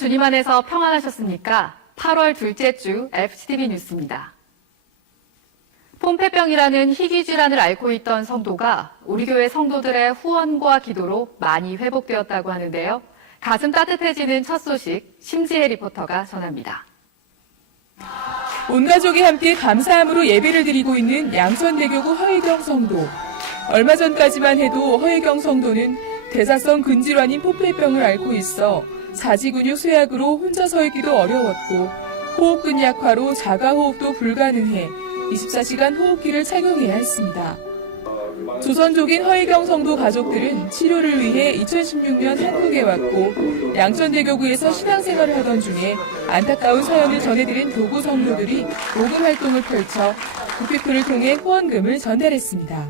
주님 안에서 평안하셨습니까? 8월 둘째 주 FCTV 뉴스입니다. 폼페병이라는 희귀 질환을 앓고 있던 성도가 우리 교회 성도들의 후원과 기도로 많이 회복되었다고 하는데요. 가슴 따뜻해지는 첫 소식, 심지혜 리포터가 전합니다. 온 가족이 함께 감사함으로 예배를 드리고 있는 양천대교구 허혜경 성도. 얼마 전까지만 해도 허혜경 성도는 대사성 근질환인 폼페병을 앓고 있어 사지근육 쇠약으로 혼자 서 있기도 어려웠고 호흡근 약화로 자가호흡도 불가능해 24시간 호흡기를 착용해야 했습니다. 조선족인 허혜경 성도 가족들은 치료를 위해 2016년 한국에 왔고 양천대교구에서 신앙생활을 하던 중에 안타까운 사연을 전해드린 교구 성도들이 모금 활동을 펼쳐 구피프를 통해 후원금을 전달했습니다.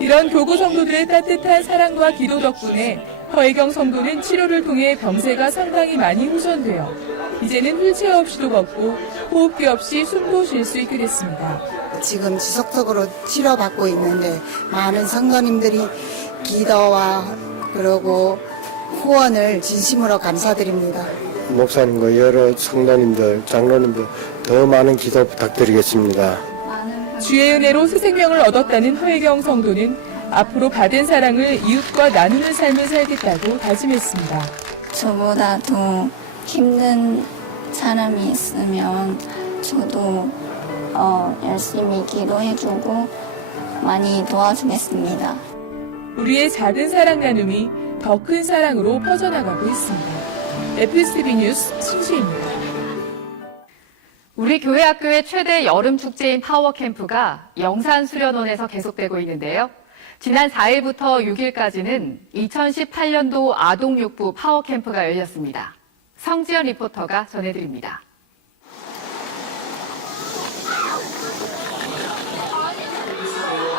이런 교구 성도들의 따뜻한 사랑과 기도 덕분에 허혜경 성도는 치료를 통해 병세가 상당히 많이 호전되어 이제는 휠체어 없이도 걷고 호흡기 없이 숨도 쉴 수 있게 됐습니다. 지금 지속적으로 치료받고 있는데 많은 성도님들이 기도와 그리고 후원을 진심으로 감사드립니다. 목사님과 여러 성도님들, 장로님들 더 많은 기도 부탁드리겠습니다. 주의 은혜로 새 생명을 얻었다는 허혜경 성도는 앞으로 받은 사랑을 이웃과 나누는 삶을 살겠다고 다짐했습니다. 저보다 더 힘든 사람이 있으면 저도 열심히 기도해주고 많이 도와주겠습니다. 우리의 작은 사랑 나눔이 더 큰 사랑으로 퍼져나가고 있습니다. FCTV 뉴스 심지혜입니다. 우리 교회 학교의 최대 여름 축제인 파워캠프가 영산수련원에서 계속되고 있는데요. 지난 4일부터 6일까지는 2018년도 아동육부 파워캠프가 열렸습니다. 성지연 리포터가 전해드립니다.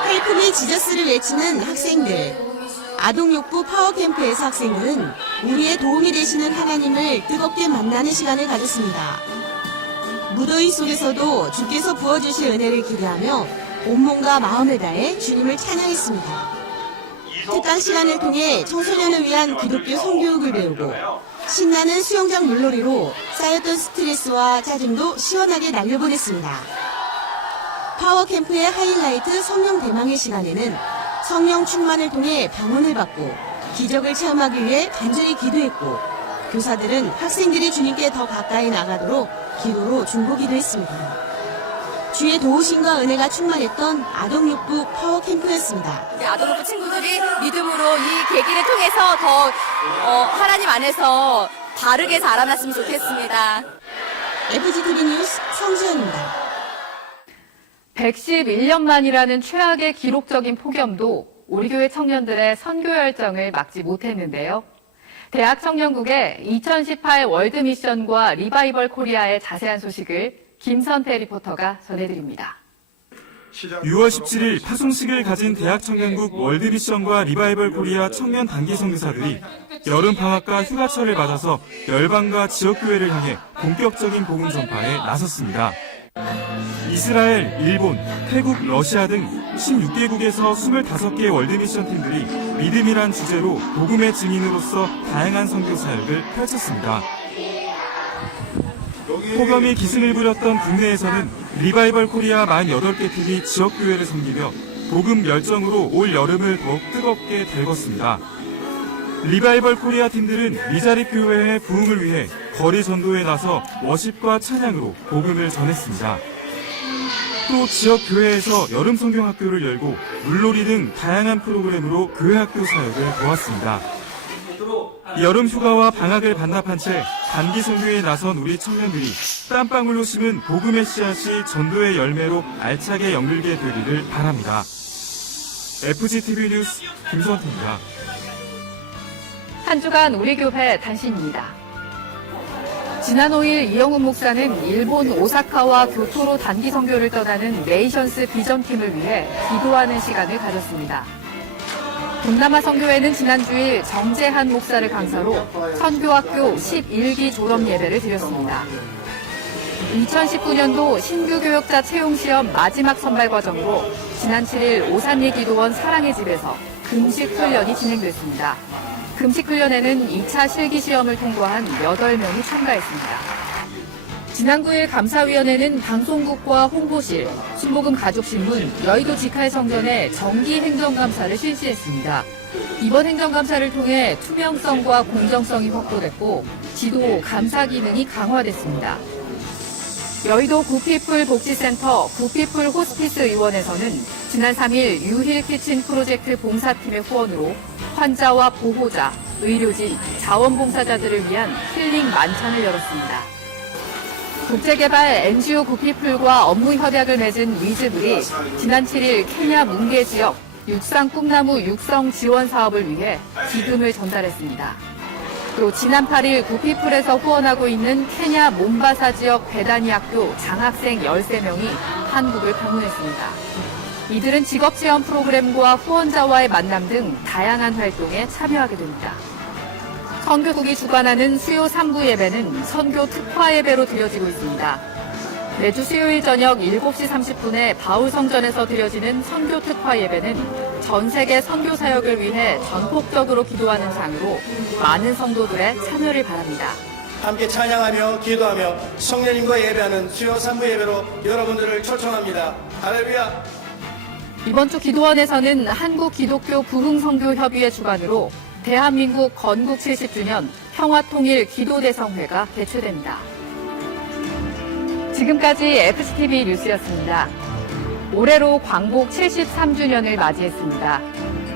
헬프 미 지저스를 외치는 학생들. 아동육부 파워캠프에서 학생들은 우리의 도움이 되시는 하나님을 뜨겁게 만나는 시간을 가졌습니다. 무더위 속에서도 주께서 부어주실 은혜를 기대하며 온몸과 마음을 다해 주님을 찬양했습니다. 특강 시간을 통해 청소년을 위한 기독교 성교육을 배우고 신나는 수영장 물놀이로 쌓였던 스트레스와 짜증도 시원하게 날려보냈습니다. 파워캠프의 하이라이트 성령 대망의 시간에는 성령 충만을 통해 방언을 받고 기적을 체험하기 위해 간절히 기도했고 교사들은 학생들이 주님께 더 가까이 나가도록 기도로 중보기도 했습니다. 주의 도우심과 은혜가 충만했던 아동육부 파워캠프였습니다. 아동육부 친구들이 믿음으로 이 계기를 통해서 더 하나님 안에서 바르게 자라났으면 좋겠습니다. FCTV 뉴스 성지연입니다. 111년 만이라는 최악의 기록적인 폭염도 우리 교회 청년들의 선교 열정을 막지 못했는데요. 대학 청년국의 2018 월드미션과 리바이벌 코리아의 자세한 소식을 김선태 리포터가 전해드립니다. 6월 17일 파송식을 가진 대학 청년국 월드미션과 리바이벌 코리아 청년 단기 선교사들이 여름 방학과 휴가철을 맞아서 열방과 지역교회를 향해 본격적인 복음 전파에 나섰습니다. 이스라엘, 일본, 태국, 러시아 등 16개국에서 25개 월드미션 팀들이 믿음이란 주제로 복음의 증인으로서 다양한 선교 사역을 펼쳤습니다. 폭염이 기승을 부렸던 국내에서는 리바이벌 코리아 48개 팀이 지역교회를 섬기며 복음 열정으로 올 여름을 더욱 뜨겁게 달궜습니다. 리바이벌 코리아 팀들은 미자립 교회의 부흥을 위해 거리 전도에 나서 워십과 찬양으로 복음을 전했습니다. 또 지역 교회에서 여름 성경학교를 열고 물놀이 등 다양한 프로그램으로 교회학교 사역을 도왔습니다. 여름 휴가와 방학을 반납한 채 단기 선교에 나선 우리 청년들이 땀방울로 심은 복음의 씨앗이 전도의 열매로 알차게 연결게 되기를 바랍니다. FCTV 뉴스 김선태입니다. 한 주간 우리 교회 단신입니다. 지난 5일 이영훈 목사는 일본 오사카와 교토로 단기 선교를 떠나는 네이션스 비전팀을 위해 기도하는 시간을 가졌습니다. 동남아 선교회는 지난 주일 정재한 목사를 강사로 선교학교 11기 졸업 예배를 드렸습니다. 2019년도 신규 교역자 채용시험 마지막 선발 과정으로 지난 7일 오산리 기도원 사랑의 집에서 금식 훈련이 진행됐습니다. 그 금식 훈련에는 2차 실기 시험을 통과한 8명이 참가했습니다. 지난 9일 감사위원회는 방송국과 홍보실, 순복음 가족신문, 여의도 직할성전에 정기 행정감사를 실시했습니다. 이번 행정감사를 통해 투명성과 공정성이 확보됐고 지도 감사 기능이 강화됐습니다. 여의도 구피플 복지센터 구피플 호스피스 의원에서는 지난 3일 유힐 키친 프로젝트 봉사팀의 후원으로 환자와 보호자, 의료진, 자원봉사자들을 위한 힐링 만찬을 열었습니다. 국제개발 NGO 구피플과 업무 협약을 맺은 위즈블이 지난 7일 케냐 뭉게 지역 육상 꿈나무 육성 지원 사업을 위해 기금을 전달했습니다. 또 지난 8일 구피플에서 후원하고 있는 케냐 몬바사 지역 베다니 학교 장학생 13명이 한국을 방문했습니다. 이들은 직업체험 프로그램과 후원자와의 만남 등 다양한 활동에 참여하게 됩니다. 선교국이 주관하는 수요 3부 예배는 선교 특화 예배로 드려지고 있습니다. 매주 수요일 저녁 7시 30분에 바울성전에서 드려지는 선교 특화 예배는 전 세계 선교 사역을 위해 전폭적으로 기도하는 장으로 많은 성도들의 참여를 바랍니다. 함께 찬양하며 기도하며 성령님과 예배하는 수요 3부 예배로 여러분들을 초청합니다. 할렐루야! 이번 주 기도원에서는 한국기독교 부흥선교협의회 주관으로 대한민국 건국 70주년 평화통일 기도대성회가 개최됩니다. 지금까지 FCTV 뉴스였습니다. 올해로 광복 73주년을 맞이했습니다.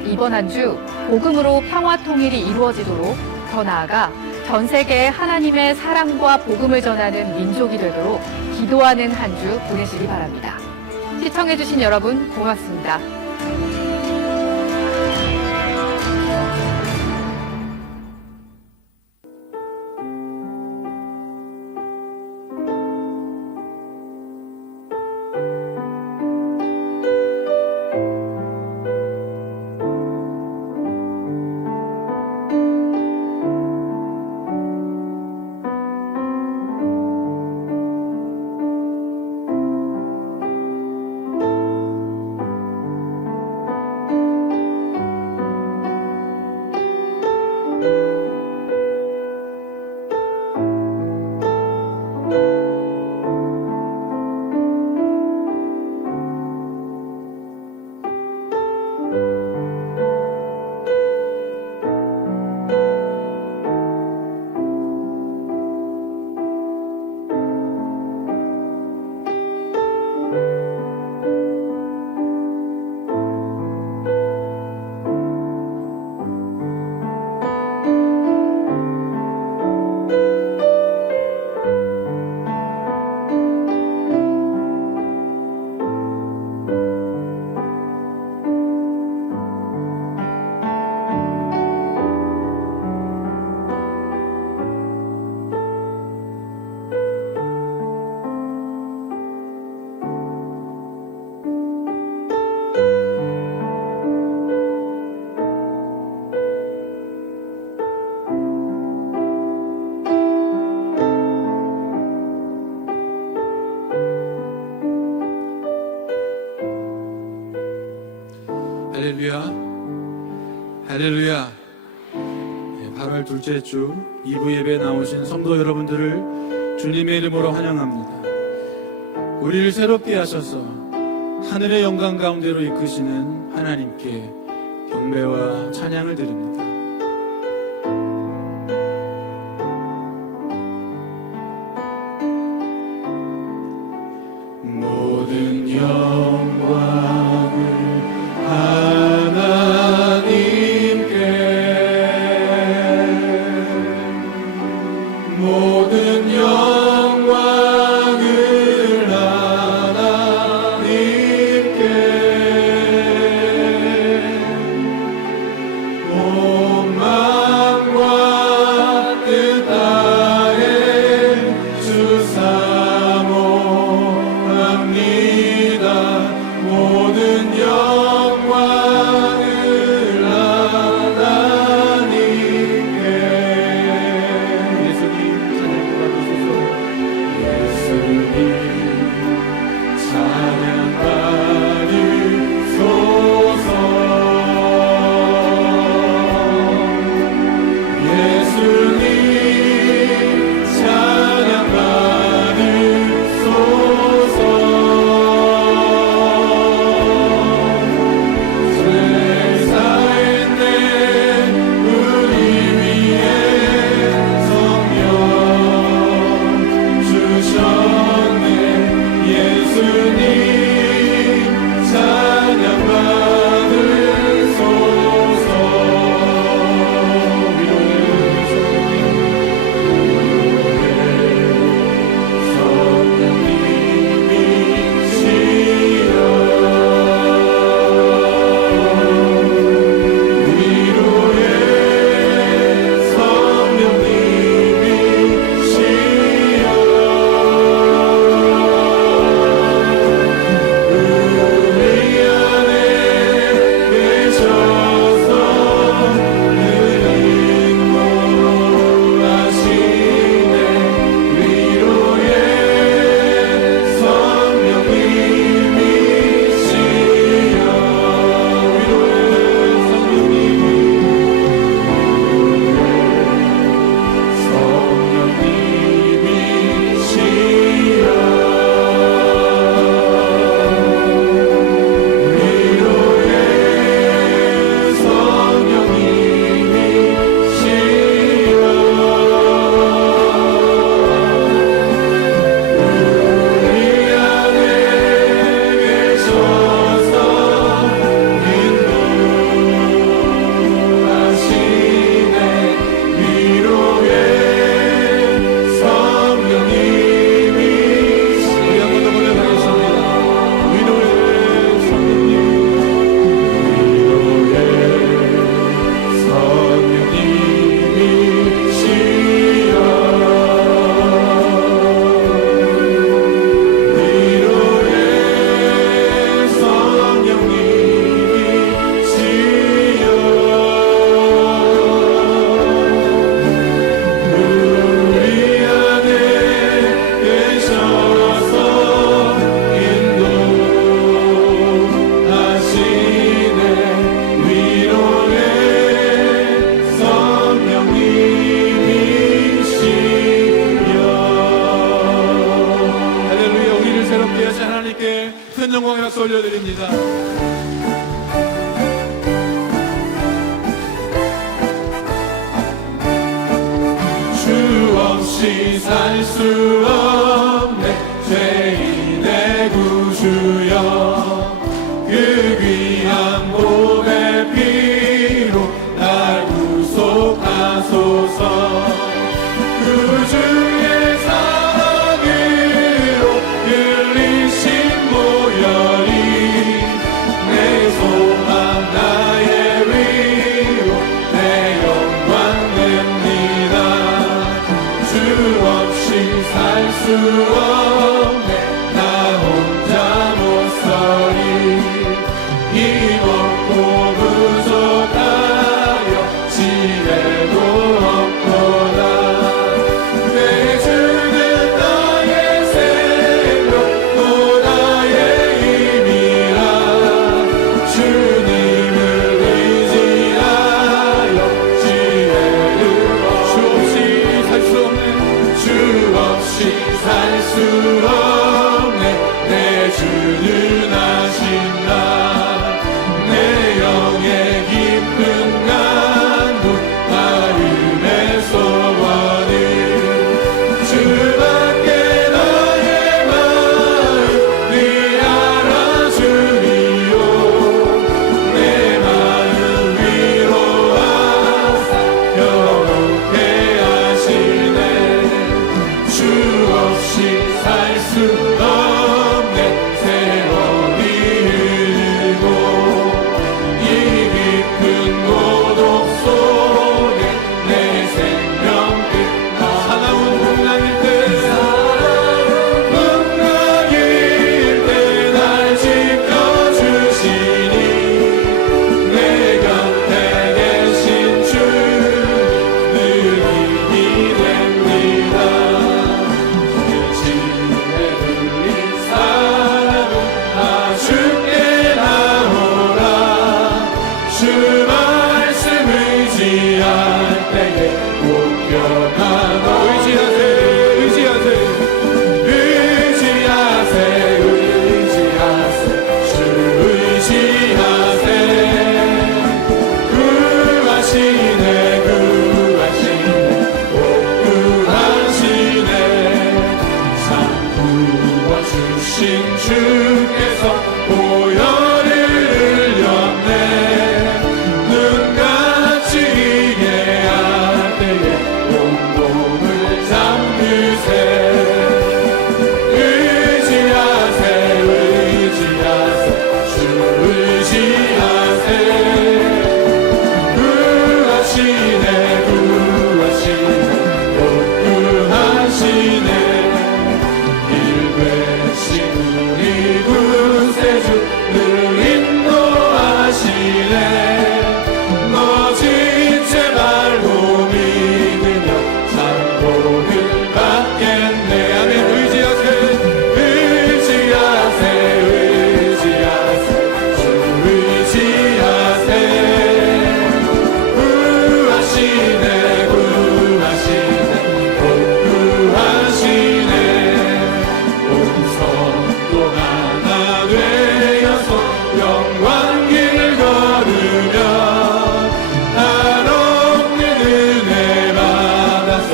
이번 한 주 복음으로 평화통일이 이루어지도록 더 나아가 전 세계에 하나님의 사랑과 복음을 전하는 민족이 되도록 기도하는 한 주 보내시기 바랍니다. 시청해주신 여러분 고맙습니다. 할렐루야, 할렐루야. 8월 둘째 주 2부 예배에 나오신 성도 여러분들을 주님의 이름으로 환영합니다. 우리를 새롭게 하셔서 하늘의 영광 가운데로 이끄시는 하나님께 경배와 찬양을 드립니다. 모든 영광을 하나님께, 모든 영광을 하나님께, 없이 살 수 없네 죄인의 구주여 그 귀한 몸의 피로 날 구속하소서 구주의 사랑으로 흘리신 모혈이 내 소망 나의 위로 내 영광 됩니다 주 없이 살 수 없네 나 혼자 못 서리 힘없고 부족하여 지혜도 없구나 내 주는 나의 생명 또 나의 힘이라 주님을 의지하여 지혜를 주 없이 살 수 없네 주 없이 살 수 없네 내 주는 아신다 내 영의 깊은 간구 마음의 소원을 주밖에 나의 마음을 알아주리요 내 마음 위로하사 영원케 하시네 주 없이 살 수 없네 세월이 흐르고 이 깊은 고독 속에 내 생명 끝 사나운 풍랑일 때 날 지켜주시니 내 곁에 계신 주 늘 힘이 됩니다 그 지혜 들린 사람은 다 주께 나오라 주 말씀 의지할 때에 꼭 변하고 의지하세 주 의지하세 구하시네 꼭 구하시네 참 구워주신 주께서 보혈을 흘렸네 눈같이 이게 할 때에 온몸을 잠그세 의지하세 주 의지하세 구하시네 꼭 구하시네 일되신 우리 구세주 늘 인도하시네 너 지체 말고 믿으며 참고를 받겠네 아멘 의지하세 주 의지하세 구하시네 꼭 구하시네 온 성도 하나 되어서 영광 길 걸으며 한없는 은혜 받아서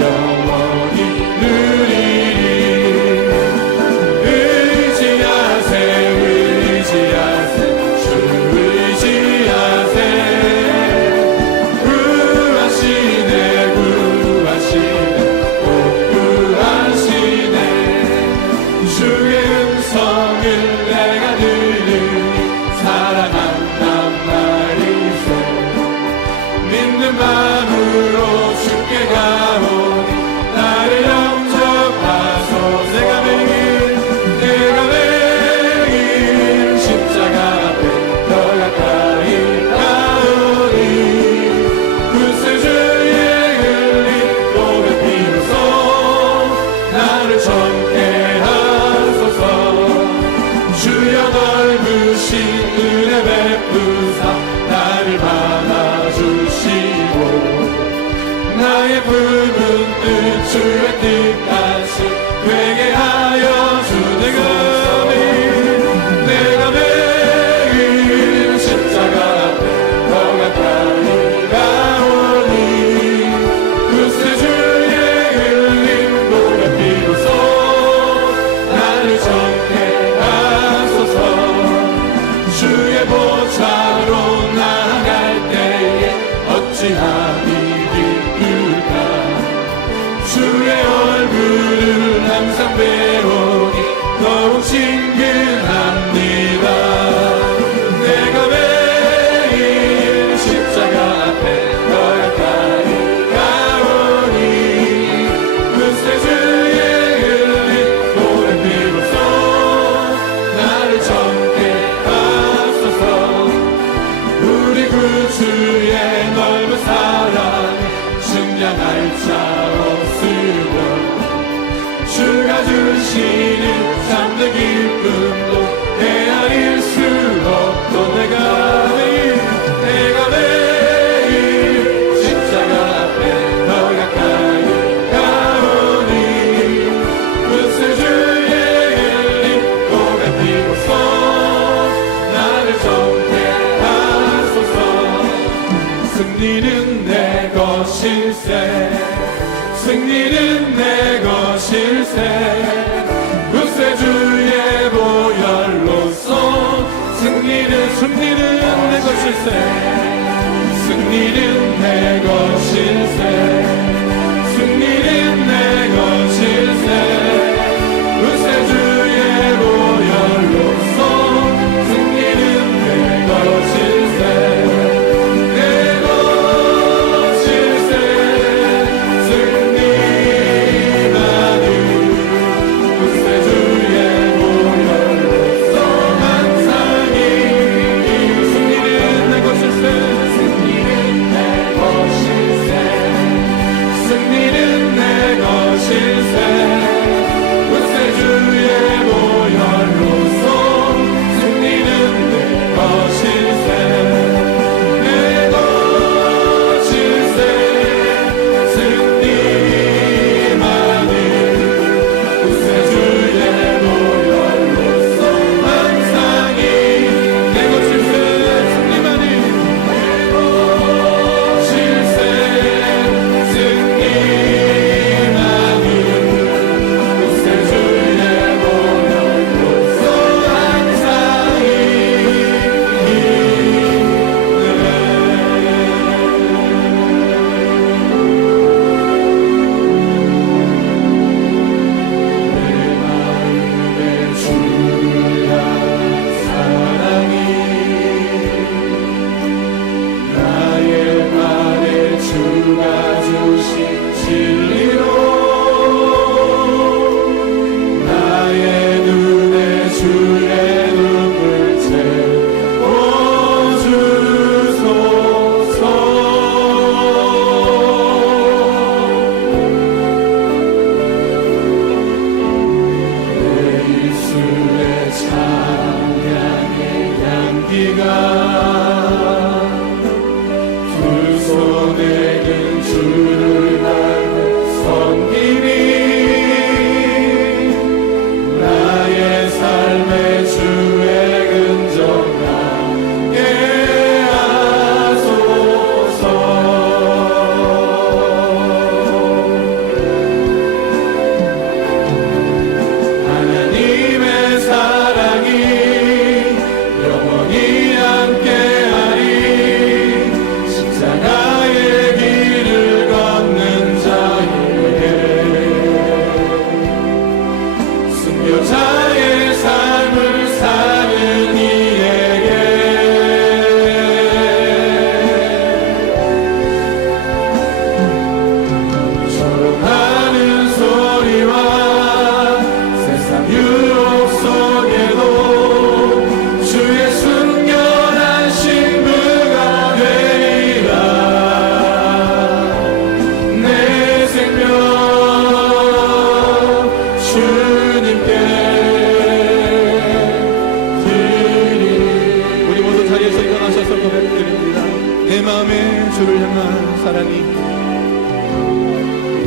영원히 누리리 의지하세 주 의지하세 구하시네 꼭 구하시네 주의 음성을 내가 들으니 사랑한단 말이소 믿는 마음으로 주께 가오니 나를 영접하소 내가 매일 십자가 앞에 더 가까이 가오니 구세주의 흘린 몸의 피로써 나를 젊게 하소서 주여 넓으신 은혜 베푸사 나를 받아주시고 나의 붉은 뜻 주의 뜻같이 되게 하여 내가 매일 십자가 앞에 더 가까이 가오니 구세주의 흘린 보좌로 나갈 때에 어찌하니 기쁠까. 주의 얼굴을 항상 배우니 더욱 친근합니다. 내가 매일 십자가 앞에 더 가까이 가오니 그새 주의 흘린 보혈 피로써 나를 정케 하소서. 우리 구주의 넓은 사랑 증량할 자 없으며 주가 주시는 참된 기쁨도 헤아릴 수 없고 내가 매일 십자가 앞에 더 가까이 가오니 그새 주의 흘린 보혈 피로써 나를 정케 하소서. 승리는 내 것일세. 승리는 내 것일세. 구세 주의 보혈로서 승리는 내 것일세. 승리는 내 것일세. 승리는 내 것일세. 구세 주의 보혈로서 승리는 내 것일세. 내 것일세. 승리만이 구세 주의 보혈로서 만상이. 승리는 내 것일세. 승리는 내 것일세. 승리는 내 것일세. 구세 주의 보혈로서 승리는 내 것일세. 내 것일세. 승리만이 구세 주의 보혈로서 만상이. 내 것일세. 승리만이 내 것일세. 승리만이 구세 주의 보혈로서 만상이. 내 주야 사랑이 나의 말에 주가 주신 진리로 나의 눈에 주의 눈물 채워주소서. 내 입술에 찬양의 향기가 두 손에 든 주를 닮은 섬김이 나의 삶의 주의 근정 나게 하소서. 하나님의 사랑이 영원히 함께하리. 십자가의 길을 걷는 자에게 순교자의 삶을 사는 이에게 조롱하는 소리와 세상 유혹 속에도 주의 순결한 신부가 되리라. 내 생명 주님께 드리. 우리 모두 자리에서 일어나셔서 고백드립니다. 내 마음에 주를 향한 사랑이.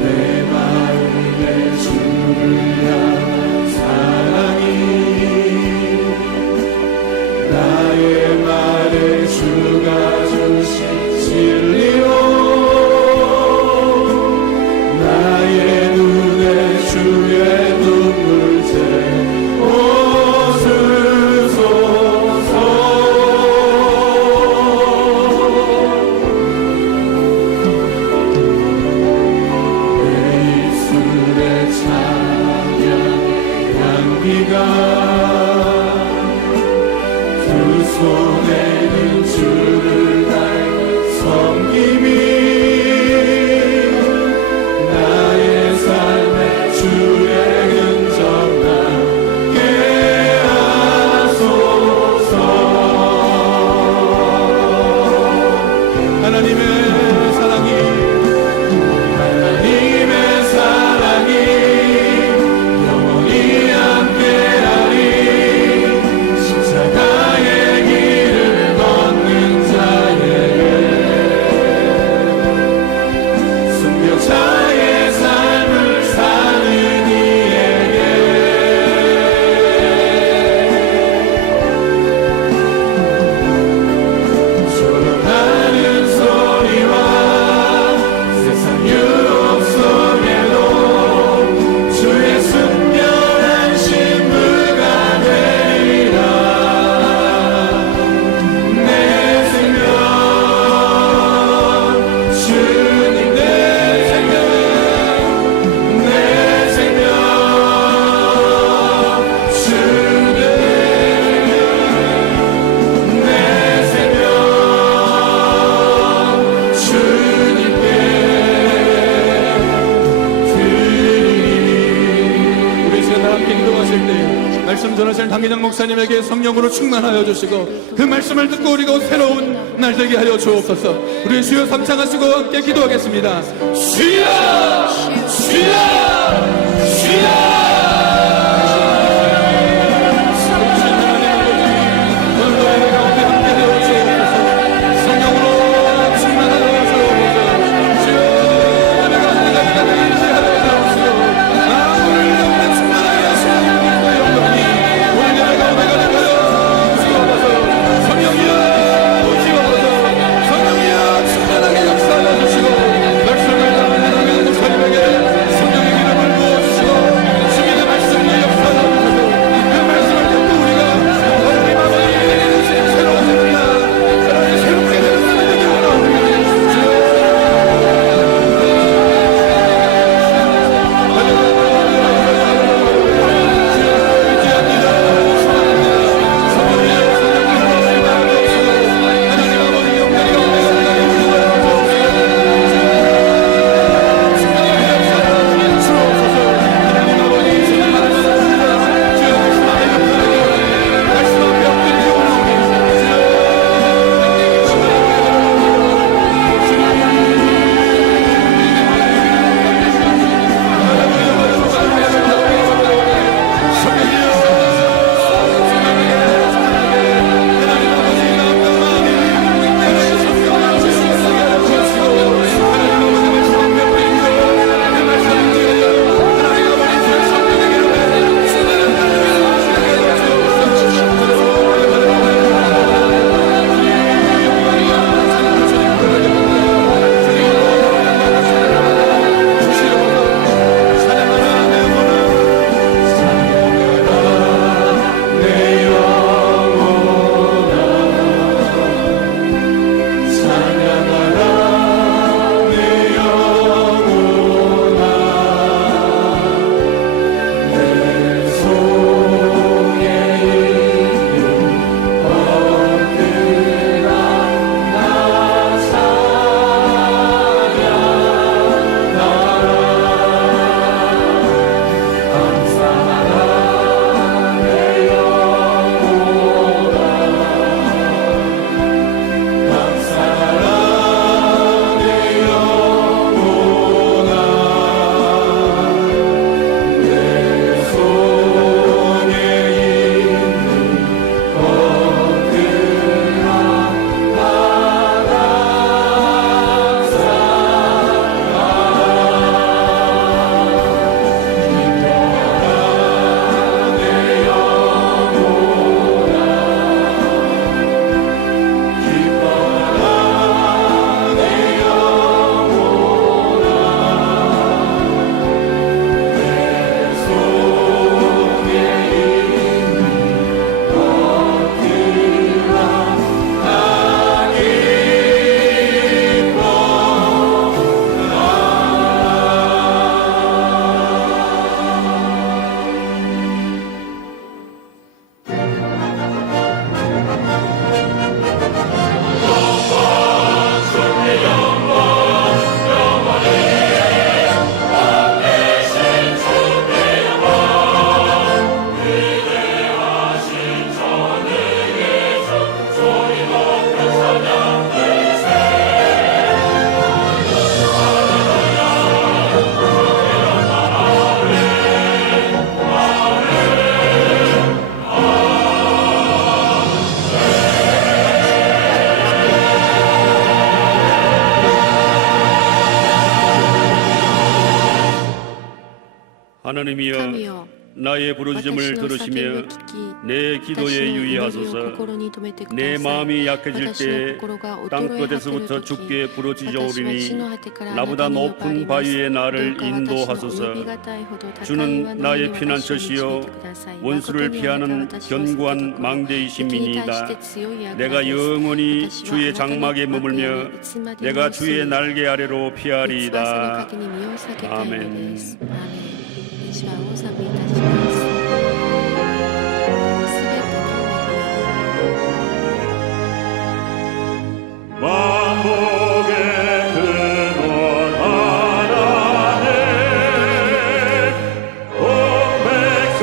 내 마음에 주를 향한 사랑이 나의 말에 주가 주신 진리로 나의 눈에 주의 눈물 채워주소서. 전하실 당기정 목사님에게 성령으로 충만하여 주시고 그 말씀을 듣고 우리가 새로운 날 되게 하여 주옵소서. 우리 주여 삼창하시고 함께 기도하겠습니다. 주여 주여 주여. 하나님이여 나의 부르짖음을 들으시며 내 기도에 유의하소서. 내 마음이 약해질 때 땅끝에서부터 주께 부르짖어오리니 나보다 높은 바위에 나를 인도하소서. 주는 나의 피난처시요 원수를 피하는 견고한 망대이심이니이다. 내가 영원히 주의 장막에 머물며 내가 주의 날개 아래로 피하리이다. 아멘. 主はお納めいたします。すべての恵み 만복의 근원 하나님 온 백성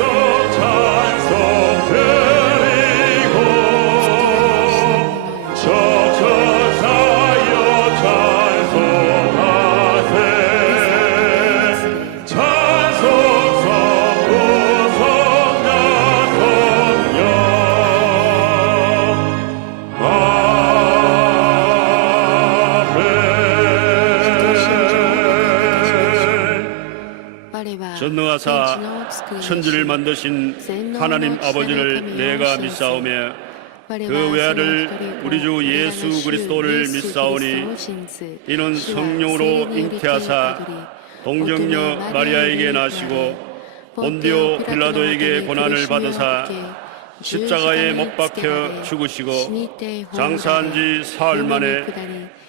찬송 전능하사 천지를 만드신 하나님 아버지를 내가 믿사오며 그 외아를 우리 주 예수 그리스도를 믿사오니 이는 성령으로 잉태하사 동정녀 마리아에게 나시고 본디오 빌라도에게 고난을 받으사 십자가에 못 박혀 죽으시고 장사한 지 사흘 만에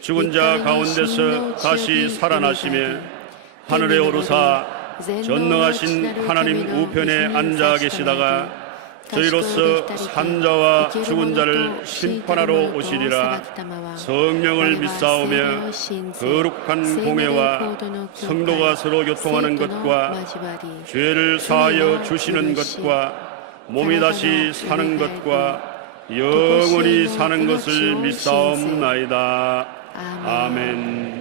죽은 자 가운데서 다시 살아나시며 하늘에 오르사 전능하신 하나님 우편에 앉아 계시다가 저희로서 산자와 죽은 자를 심판하러 오시리라. 성령을 믿사오며 거룩한 공회와 성도가 서로 교통하는 것과 죄를 사하여 주시는 것과 몸이 다시 사는 것과 영원히 사는 것을 믿사옵나이다. 아멘.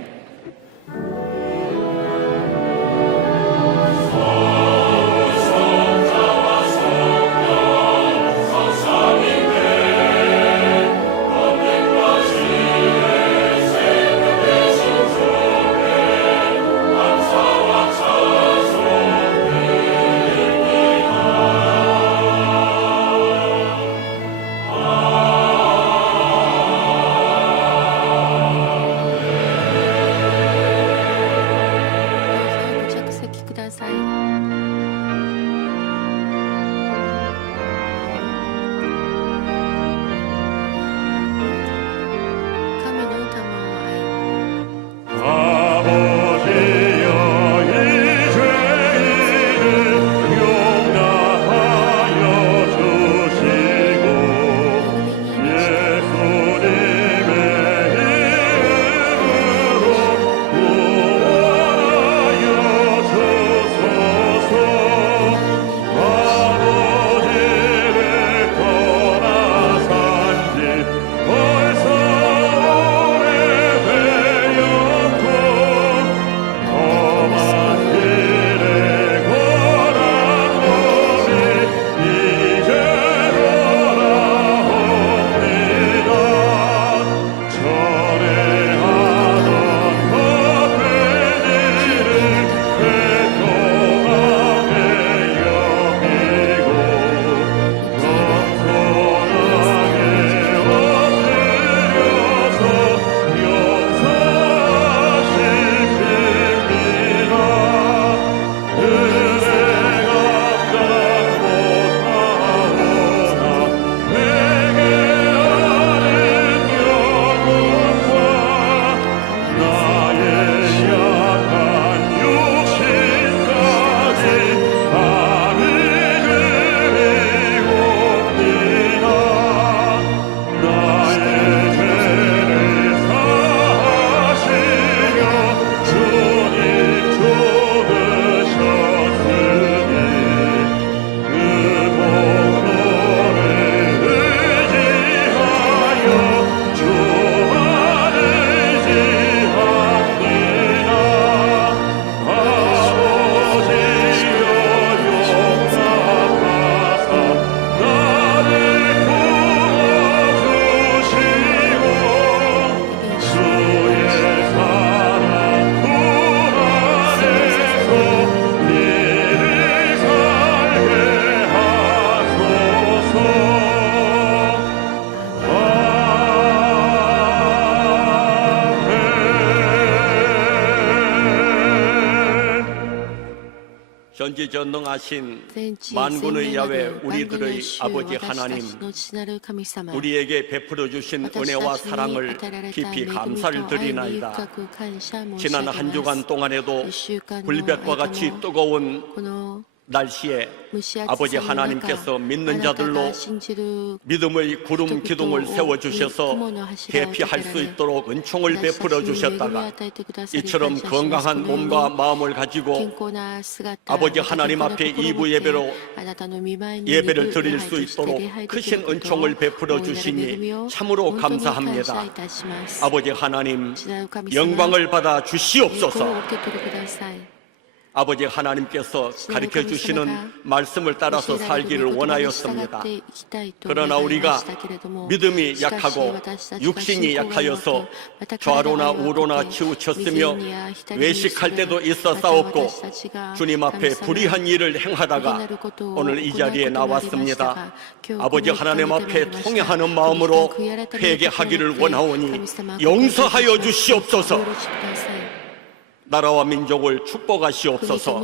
전지전능하신 만군의 야훼 우리들의 아버지 하나님, 우리에게 베풀어 주신 은혜와 사랑을 깊이 감사를 드리나이다. 지난 한 주간 동안에도 불볕과 같이 뜨거운 날씨에 아버지 하나님께서 믿는 자들로 믿음의 구름 기둥을 세워주셔서 대피할 수 있도록 은총을 베풀어 주셨다가 이처럼 건강한 몸과 마음을 가지고 아버지 하나님 앞에 2부 예배로 예배를 드릴 수 있도록 크신 은총을 베풀어 주시니 참으로 감사합니다. 아버지 하나님, 영광을 받아 주시옵소서. 아버지 하나님께서 가르쳐 주시는 말씀을 따라서 살기를 원하였습니다. 그러나 우리가 믿음이 약하고 육신이 약하여서 좌로나 우로나 치우쳤으며 외식할 때도 있었사옵고 주님 앞에 불의한 일을 행하다가 오늘 이 자리에 나왔습니다. 아버지 하나님 앞에 통회하는 마음으로 회개하기를 원하오니 용서하여 주시옵소서. 나라와 민족을 축복하시옵소서.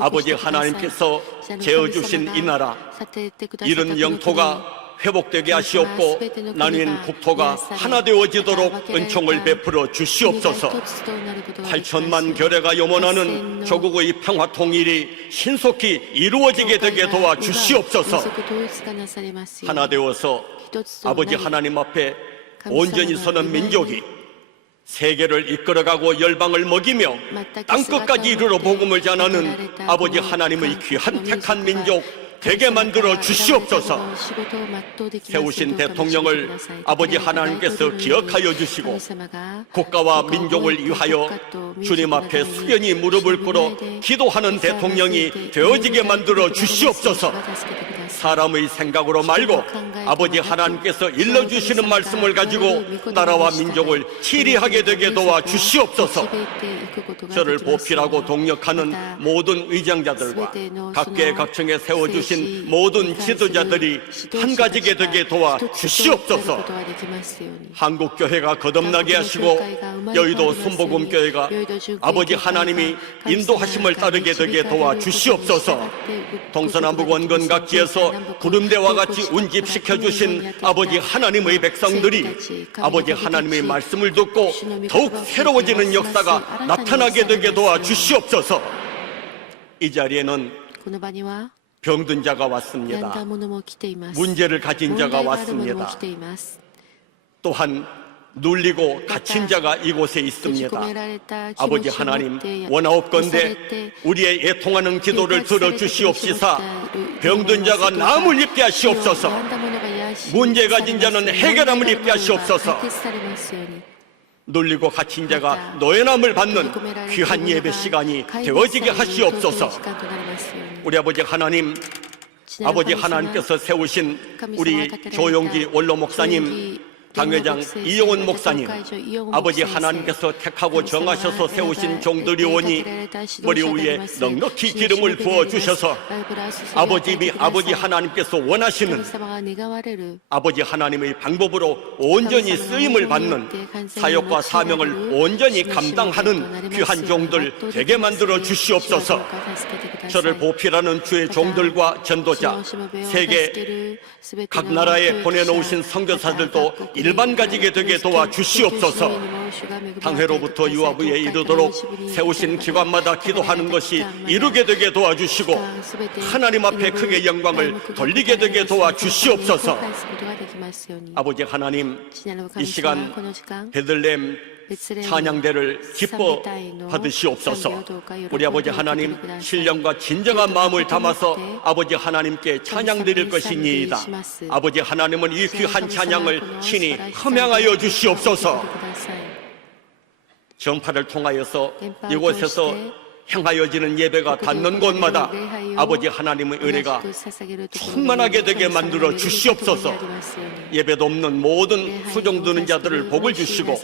아버지 하나님께서 재어주신 이 나라, 이런 영토가 회복되게 하시옵고 나뉜 국토가 하나 되어지도록 은총을 베풀어 주시옵소서. 8천만 결례가 염원하는 조국의 평화 통일이 신속히 이루어지게 되게 도와 주시옵소서. 하나 되어서 아버지 하나님 앞에 온전히 서는 민족이 세계를 이끌어가고 열방을 먹이며 땅끝까지 이르러 복음을 전하는 아버지 하나님의 귀한 택한 민족 되게 만들어 주시옵소서. 세우신 대통령을 아버지 하나님께서 기억하여 주시고 국가와 민족을 위하여 주님 앞에 수연히 무릎을 꿇어 기도하는 대통령이 되어지게 만들어 주시옵소서. 사람의 생각으로 말고 아버지 하나님께서 일러주시는 말씀을 가지고 나라와 민족을 치리하게 되게 도와 주시옵소서. 저를 보필하고 동력하는 모든 위장자들과 각계 각층에 세워주신 모든 지도자들이 한 가지게 되게 도와 주시옵소서. 한국교회가 거듭나게 하시고 여의도 순복음교회가 아버지 하나님이 인도하심을 따르게 되게 도와 주시옵소서. 동서남북 원근 각지에서 구름대와 같이 운집시켜 주신 아버지 하나님의 백성들이 아버지 하나님의 말씀을 듣고 더욱 새로워지는 역사가 나타나게 되게 도와 주시옵소서. 이 자리에는 병든 자가 왔습니다. 문제를 가진 자가 왔습니다. 또한 눌리고 갇힌 자가 이곳에 있습니다. 아버지 하나님, 원하옵건대 우리의 애통하는 기도를 들어주시옵시사 병든 자가 나음을 입게 하시옵소서. 문제 가진 자는 해결함을 입게 하시옵소서. 눌리고 갇힌 자가 노예남을 받는 귀한 예배 시간이 되어지게 하시옵소서. 우리 아버지 하나님, 아버지 하나님께서 세우신 우리 조용기 원로 목사님, 당회장 이용훈 목사님, 아버지 하나님께서 택하고 정하셔서 세우신 종들이 오니 머리 위에 넉넉히 기름을 부어주셔서 아버지 하나님께서 원하시는 아버지 하나님의 방법으로 온전히 쓰임을 받는 사역과 사명을 온전히 감당하는 귀한 종들 되게 만들어 주시옵소서. 저를 보필하는 주의 종들과 전도자, 세계 각 나라에 보내놓으신 선교사들도 일반 가지게 되게 도와 주시옵소서. 당회로부터 유아부에 이르도록 세우신 기관마다 기도하는 것이 이루게 되게 도와주시고 하나님 앞에 크게 영광을 돌리게 되게 도와 주시옵소서. 아버지 하나님, 이 시간 베들레헴 찬양대를 기뻐 받으시옵소서. 우리 아버지 하나님, 신령과 진정한 마음을 담아서 아버지 하나님께 찬양 드릴 것이니이다. 아버지 하나님은 이 귀한 찬양을 친히 함양하여 주시옵소서. 전파를 통하여서 이곳에서 행하여지는 예배가 닿는 곳마다 아버지 하나님의 은혜가 충만하게 되게 만들어 주시옵소서. 예배도 없는 모든 수종드는 자들을 복을 주시고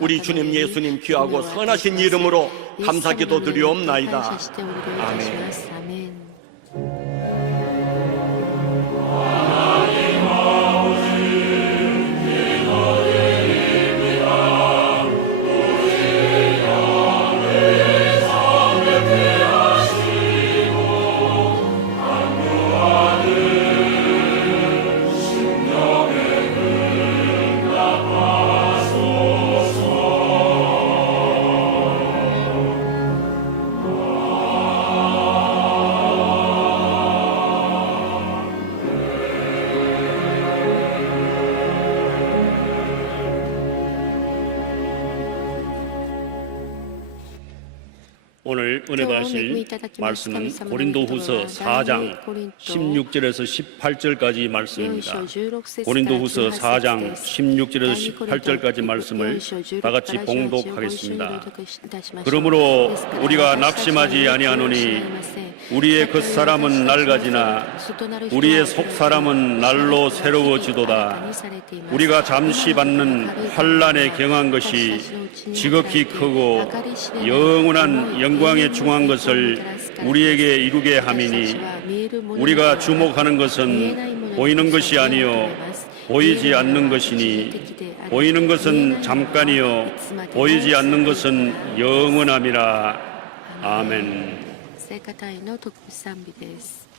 우리 주님 예수님 귀하고 선하신 이름으로 감사기도 드리옵나이다. 아멘. 오늘 은혜 받으실 말씀은 고린도후서 4장 16절에서 18절까지 말씀입니다. 고린도후서 4장 16절에서 18절까지 말씀을 다 같이 봉독하겠습니다. 그러므로 우리가 낙심하지 아니하노니 우리의 겉사람은 낡아지나 우리의 속사람은 날로 새로워지도다. 우리가 잠시 받는 환난에 경한 것이 지극히 크고 영원한 영광에 중한 것을 우리에게 이루게 함이니 우리가 주목하는 것은 보이는 것이 아니요 보이지 않는 것이니 보이는 것은 잠깐이요 보이지 않는 것은 영원함이라. 아멘. 聖歌隊の特別賛美です。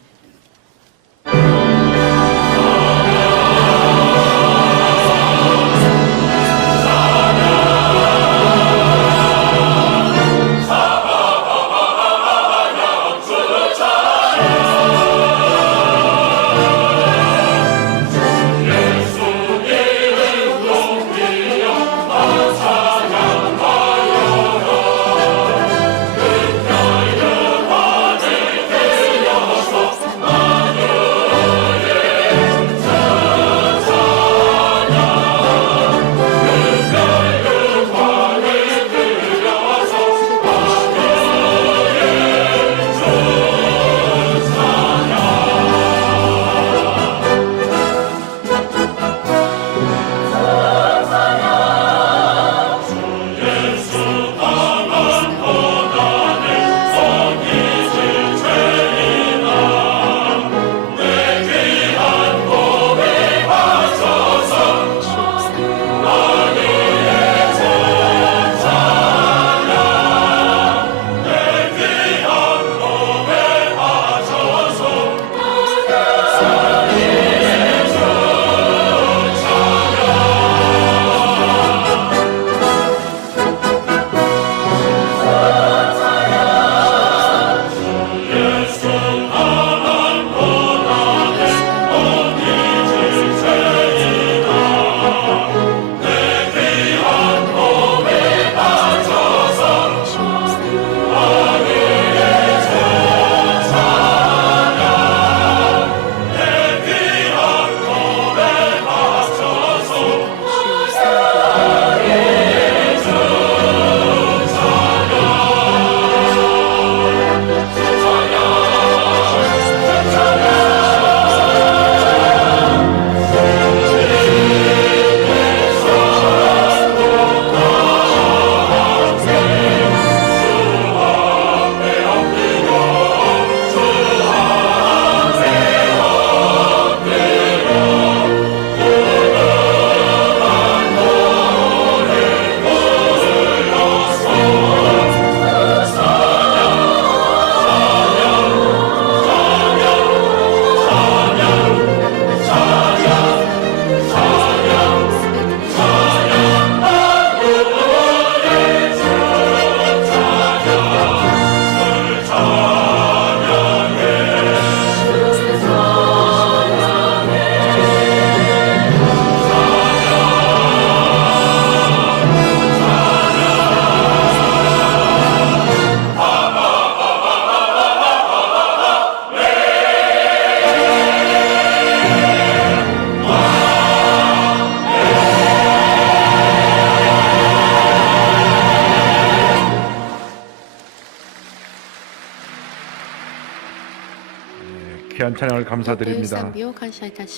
귀한 찬양을 감사드립니다.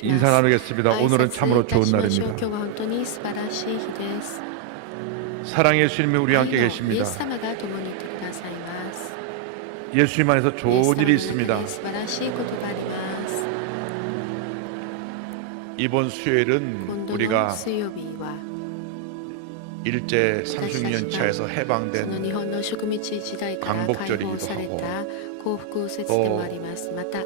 인사 나누겠습니다. 오늘은 참으로 좋은 날입니다. 사랑의 예수님이 우리와 함께 계십니다. 예수님 안에서 좋은 일이 있습니다. 이번 수요일은 우리가 일제 30년 차에서 해방된 광복절이기도 하고 또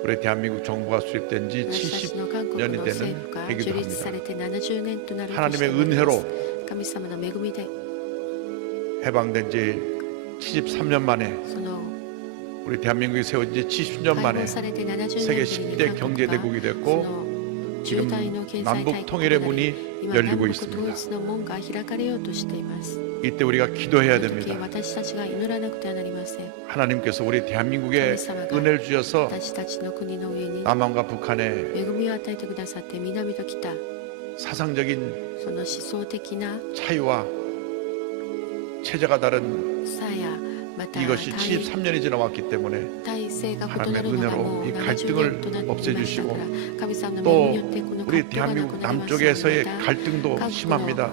우리 대한민국 정부가 수립된 지 70년이 되는 해기도 합니다. 하나님의 은혜로 해방된 지 73년 만에 우리 대한민국이 세워진 지 70년 만에 세계 12대 경제대국이 됐고 지금 남북 통일의 문이 열리고 있습니다. 이때 우리가 기도해야 됩니다. 하나님께서 우리 대한민국에 은혜를 주셔서 남한과 북한에 사상적인 차이와 체제가 다른 이것이 73년이 지나왔기 때문에 하나님의 은혜로 이 갈등을 없애주시고 또 우리 대한민국 남쪽에서의 갈등도 심합니다.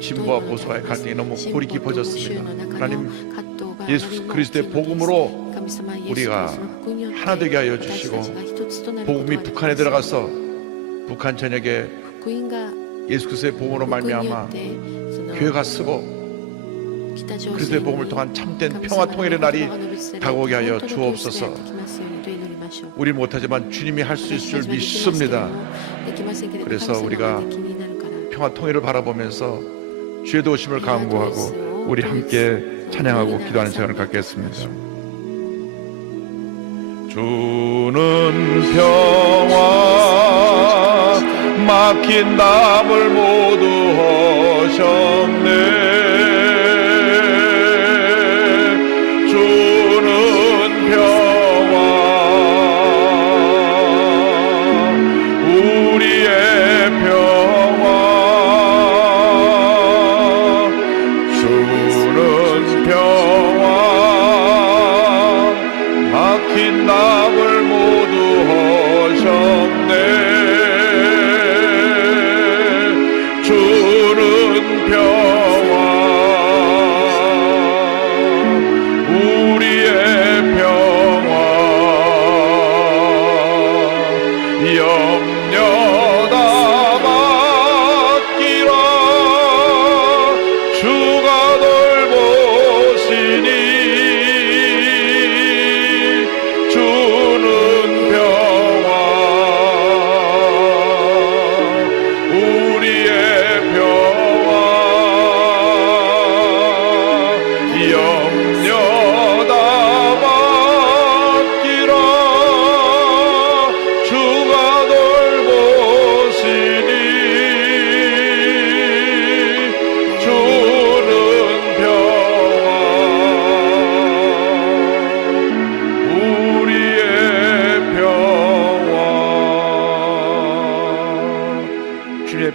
진보와 보수와의 갈등이 너무 골이 깊어졌습니다. 하나님 예수 그리스도의 복음으로 우리가 하나 되게 하여 주시고 복음이 북한에 들어가서 북한 전역에 예수 그리스도의 복음으로 말미암아 교회가 쓰고 그리스도의 복음을 통한 참된 평화 통일의 날이 다가오게 하여 주옵소서. 우리 못하지만 주님이 할 수 있을 줄 믿습니다. 그래서 우리가 평화 통일을 바라보면서 주의 도우심을 간구하고 우리 함께 찬양하고 기도하는 시간을 갖겠습니다. 주는 평화 막힌 담을 모두 허셨네.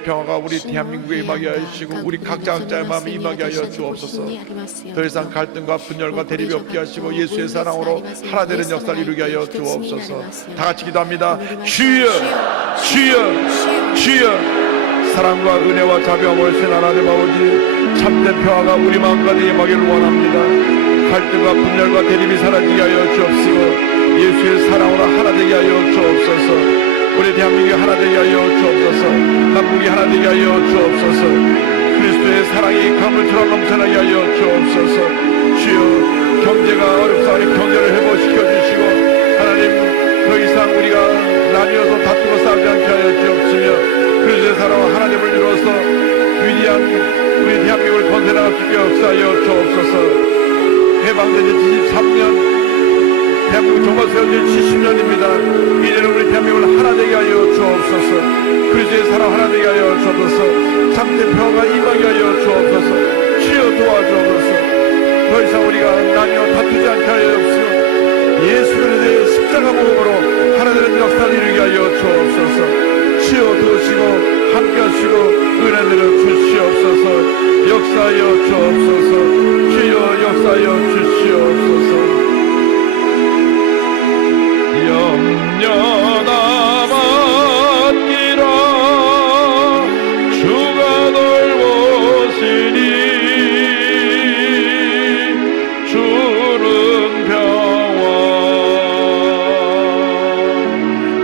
평화가 우리 대한민국에 임하게 하시고 우리 각자의 마음에 임하게 하여 주옵소서. 더 이상 갈등과 분열과 대립이 없게 하시고 예수의 사랑으로 하나 되는 역사를 이루게 하여 주옵소서. 다 같이 기도합니다. 주여 주여 주여. 사랑과 은혜와 자비와 월신 하나님 아버지 참된 평화가 우리 마음 가운데 임하기를 원합니다. 갈등과 분열과 대립이 사라지게 하여 주옵시고 예수의 사랑으로 하나 되게 하여 주옵소서. 우리 대한민국이 하나 되게 하여 주옵소서. 남북이 하나 되게 하여 주옵소서. 그리스도의 사랑이 강물처럼 넘쳐나게 하여 주옵소서. 주여 경제가 어렵사오니 경제를 회복시켜 주시고 하나님 더 이상 우리가 나뉘어서 다투고 싸우지 않게 하여 주옵시며 그리스도의 사랑과 하나님을 이루어서 위대한 우리 대한민국을 건설할 수 있게 역사하여 주옵소서. 해방된 지 73년 대한민국 정말 세워진 70년입니다. 이제는 우리 대한민국을 하나 되게 하여 주옵소서. 그리스도의 사랑 하나 되게 하여 주옵소서. 참된 평화가 임하게 하여 주옵소서. 주여 도와주옵소서. 더 이상 우리가 나뉘어 다투지 않게 하여 주옵소서. 예수 그리스도의 십자가 복음으로 하나 되는 역사를 이루게 하여 주옵소서. 주여 도우시고 함께 하시고 은혜를 주시옵소서. 역사하여 주옵소서. 주여 역사하여 주시옵소서. 염려다 맡기라 주가 돌보시니 주는 평화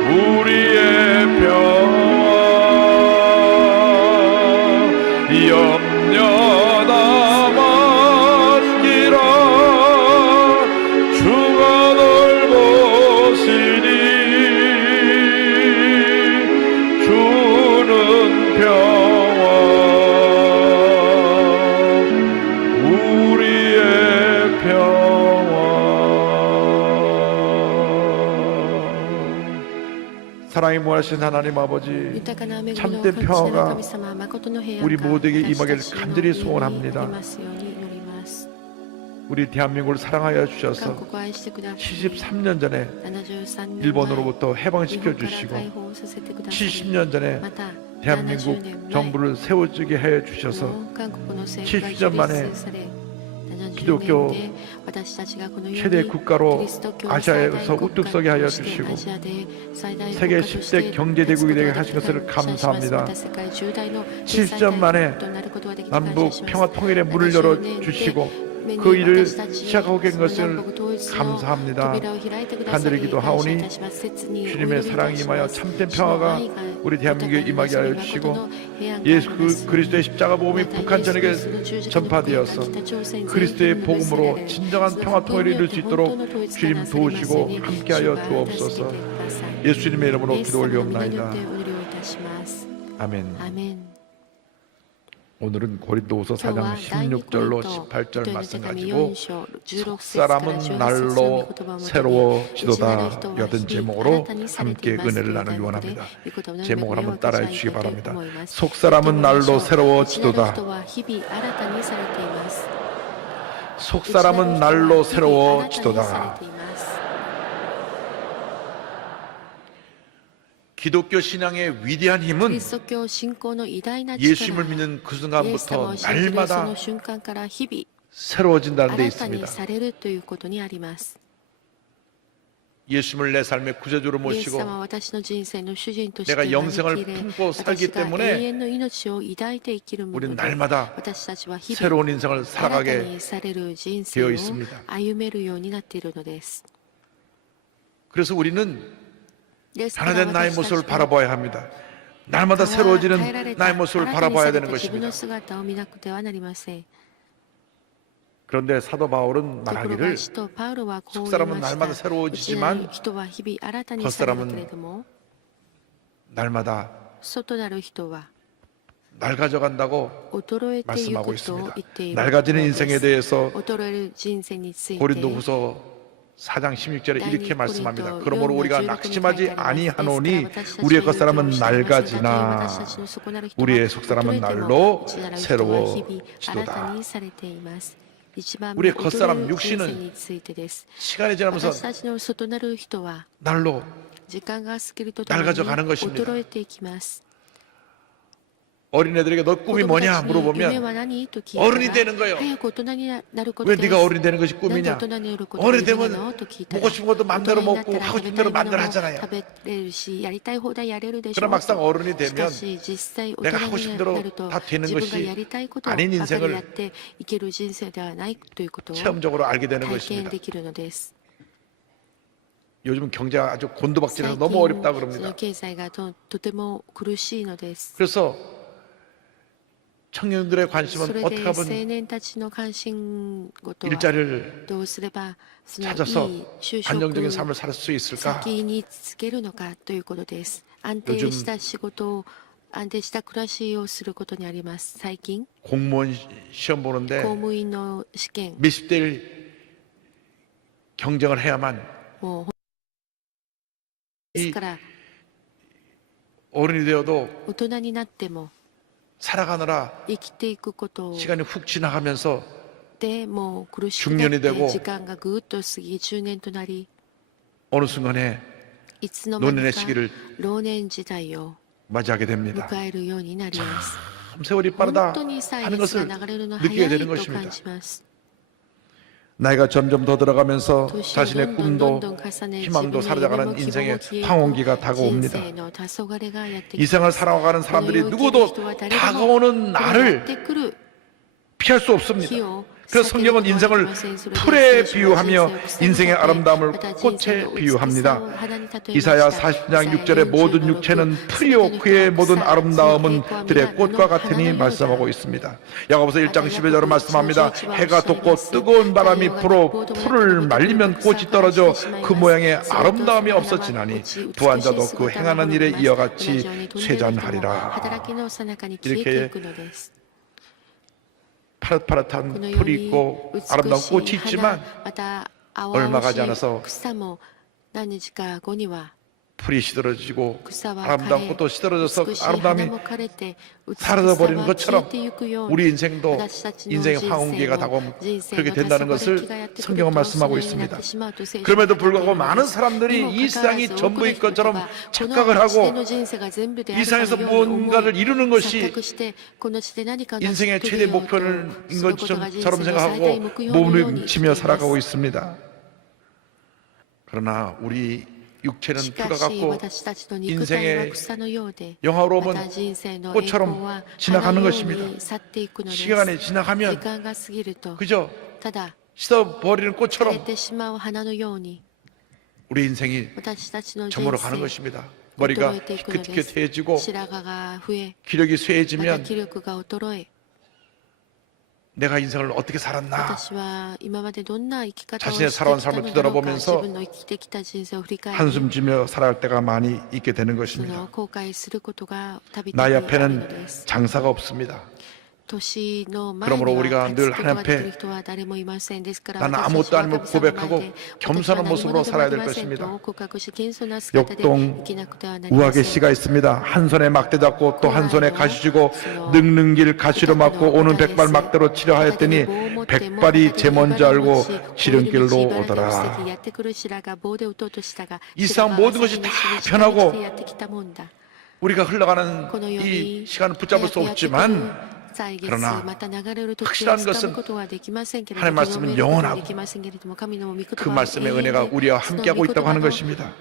우리의 평화 염려다 맡기라 주가 돌보시니 사랑이 무하신 하나님 아버지, 참된 평화가 우리 모두에게 임하기를 간절히 소원합니다. 우리 대한민국을 사랑하여 주셔서 73년 전에 일본으로부터 해방시켜 주시고 70년 전에 대한민국 정부를 세워지게 해 주셔서 70년 만에 기독교 최대 국가로 아시아에서 우뚝 서게 하여 주시고 세계 10대 경제대국이 되게 하신 것을 감사합니다. 70년 만에 남북 평화 통일의 문을 열어 주시고 그 일을 시작하고 계신 것을 감사합니다. 간절히 기도하오니 주님의 사랑이 임하여 참된 평화가 우리 대한민국에 임하게 하여 주시고 예수 그리스도의 십자가 복음이 북한 전역에 전파되어서 그리스도의 복음으로 진정한 평화 통일을 이룰 수 있도록 주님 도우시고 함께하여 주옵소서. 예수님의 이름으로 기도 올리옵나이다. 아멘. 오늘은 고린도후서 4장 16절로 18절 말씀 가지고 속사람은 날로 새로워지도다 같은 제목으로 함께 은혜를 나누기 원합니다. 제목을 한번 따라해 주시기 바랍니다. 속사람은 날로 새로워지도다. 속사람은 날로 새로워지도다. 기독교 신앙의 위대한 힘은 예수님을 믿는 그 순간부터 날마다 새로워진다는 데 있습니다. 예수님을 내 삶의 구세주로 모시고 내가 영생을 품고 살기 때문에 우리는 날마다 새로운 인생을 살아가게 되어 있습니다. 그래서 우리는 변화된 나의 모습을 바라봐야 합니다. 날마다 새로워지는 나의 모습을 바라봐야 되는 것입니다. 그런데 사도 바울은 말하기를 속사람은 날마다 새로워지지만 겉사람은 날마다 낡아져간다고 말씀하고 있습니다. 낡아지는 인생에 대해서 고린도후서 4장 16절에 이렇게 말씀합니다. 그러므로 우리가 낙심하지 아니하노니 우리의 겉사람은 낡아지나 우리의 속사람은 날로 새로워지도다. 우리의 겉사람 육신은 시간이 지나면서 날로 낡아져 가는 것입니다. 어린애들에게 너 꿈이 뭐냐 물어보면 어른이 되는 거예요. 왜 네가 어른이 되는 것이 꿈이냐? 어른이 되면 먹고 싶은 것도 마음대로 먹고 하고 싶은 대로 마음대로 하잖아요. 그러나 막상 어른이 되면 내가 하고 싶은 대로 다 되는 것이 아닌 인생을 체험적으로 알게 되는 것입니다. 요즘 경제가 아주 곤두박질해서 너무 어렵다 그럽니다. 그래서 청년들의 관심은 어떻게 하면 일자리를 찾아서 안정적인 삶을 살 수 있을까? 요즘 공무원 시험 보는데 몇십 대 1 경쟁을 해야만 이 어른이 되어도 살아가느라 시간이 훅 지나가면서 중년이 되고 어느 순간에 노년의 시기를 맞이하게 됩니다. 참 세월이 빠르다 하는 것을 느끼게 되는 것입니다. 나이가 점점 더 들어가면서 자신의 꿈도 희망도 사라져가는 인생의 황혼기가 다가옵니다. 이 생을 살아가는 사람들이 누구도 다가오는 날을 피할 수 없습니다. 그래서 성경은 인생을 풀에 비유하며 인생의 아름다움을 꽃에 비유합니다. 이사야 40장 6절에 모든 육체는 풀이요 그의 모든 아름다움은 들의 꽃과 같으니 말씀하고 있습니다. 야고보서 1장 12절로 말씀합니다. 해가 돋고 뜨거운 바람이 불어 풀을 말리면 꽃이 떨어져 그 모양의 아름다움이 없어지나니 부한 자도 그 행하는 일에 이어같이 쇠잔하리라. 이렇게 파릇파릇한 풀이 있고 아름다운 꽃이 있지만 얼마 가지 않아서 풀이 시들어지고 草は 아름다운 枯 꽃도 れ 시들어져서 美しい 아름다움이 花も枯れて美しさ 사라져버리는 は 것처럼 消えてゆくように 우리 인생도 私たちの 인생의 人 황혼기가 生 다가오면 も人生 그렇게 の 된다는 黄昏 것을 期がやってくる 성경은 と 말씀하고 そのようにな 있습니다. ってしまうと聖書 그럼에도 が語っている 불구하고 ので 많은 す。 사람들이 にも 이 かかわらず 세상이 多くの 전부일 人々 것처럼 はこの 착각을 地で 하고 の人生が全部であ 이 るかの 세상에서 ように思い 뭔가를 이루는 錯 것이 覚してこの地で何かを成し 인생의 遂 최대 げようと 목표인 することが人 것처럼 生の最大 생각하고 目標のように 몸을 生きてい 치며 ます。 살아가고 있습니다. 그러나 우리 육체는 し 풀과 かし 같고 私たちの肉体は 인생의 草のようで 영화로 また 보면 人生の栄光 꽃처럼 は 지나가는 花のよう 것입니다. に去っていくのです。 시간이 時 지나가면 間が過ぎると 그저 ただ 씻어버리는 枯れ 꽃처럼 てしまう花のように 우리 인생이 私たちの人 저물어 가는 生 것입니다. 머리가 衰えていくので 희끗희끗해지고 す。白髪が増え 기력이 また 쇠해지면 気力が衰え 내가 인생을 어떻게 살았나 私は今までどんな生き方を 자신의 して 살아온 きた 삶을 のだろうか 뒤돌아보면서 自分の生きてきた人生を振り返り 한숨 지며 살아갈 때가 많이 있게 되는 そ 것입니다. の後悔することがたびた 나 びあるの 옆에는 です。 장사가 없습니다. 年の前 그러므로 に 우리가 は立 늘 つことが 하나님 でき 앞에 る人は誰もいません。ですから 나는 私たち 아무것도 は 아님을 神様の前 고백하고 で 겸손한 私は何 모습으로 者でも 살아야 あり 될 ません 것입니다. と告白し謙遜な姿で 역동 生きなくてはなりま 우악의 せん。 씨가 있습니다. 한 손에 막대 잡고 또 한 손에 가시 쥐고 늙는 길 가시로 막고 오는 백발 막대로 치료하였더니 백발이 제 먼저 알고 지름길로 오더라. 이 세상 모든 것이 다 변하고 우리가 흘러가는 이 시간을 붙잡을 수 없지만 그러나 확실한 것은 하나님 말씀은 영원하고 그 말씀의 은혜가 우리와 함께하고 있다고 하는 것입니다.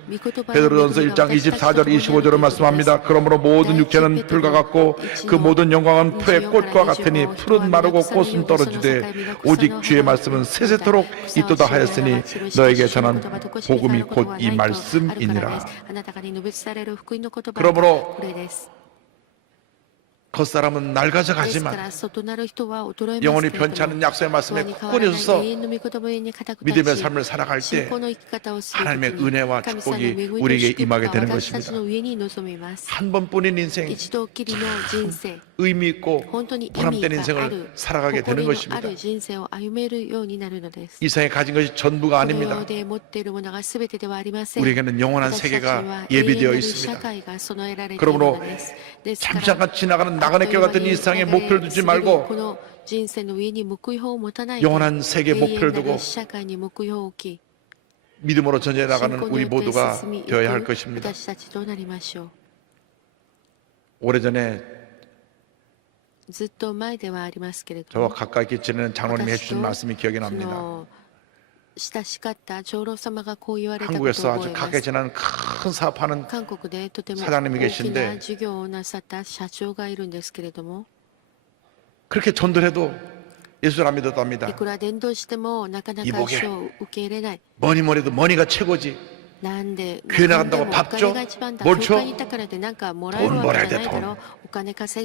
베드로전서 1장 24절 25절을 말씀합니다. 그러므로 모든 육체는 풀과 같고 그 모든 영광은 풀의 꽃과 같으니 풀은 마르고 꽃은 떨어지되 오직 주의 말씀은 세세토록 있도다 하였으니 너에게 전한 복음이 곧 이 말씀이니라. 그러므로 겉사람은 낡아져 가지만 영원히 변치 않는 약속의 말씀에 굳건히 서서 믿음의 삶을 살아갈 때 하나님의 은혜와 축복이 우리에게 임하게 되는 것입니다. 한 번뿐인 인생 참 의미 있고 보람된 인생을 살아가게 되는 것입니다. 이 세상에 가진 것이 전부가 아닙니다. 우리에게는 영원한 세계가 예비되어 있습니다. 그러므로 잠깐 지나가는 나그네길 같은 이 세상에 목표를 두지 말고 영원한 세계에 목표를 두고 믿음으로 전진해 나가는 우리 모두가 되어야 할 것입니다. 오래전에 저와 가까이 있게 지내는 장로님이 해주신 말씀이 기억이 납니다. 한국에서 아주 가까이 지내는 큰 사업하는 사장님이 계신데 그렇게 전도를 해도 예수를 안 믿었답니다. 이 목에 뭐니 뭐니 해도 머니가 최고지. 교회 나간다고 밥 줘? 뭘 줘? 돈 벌어야 돼, 돈.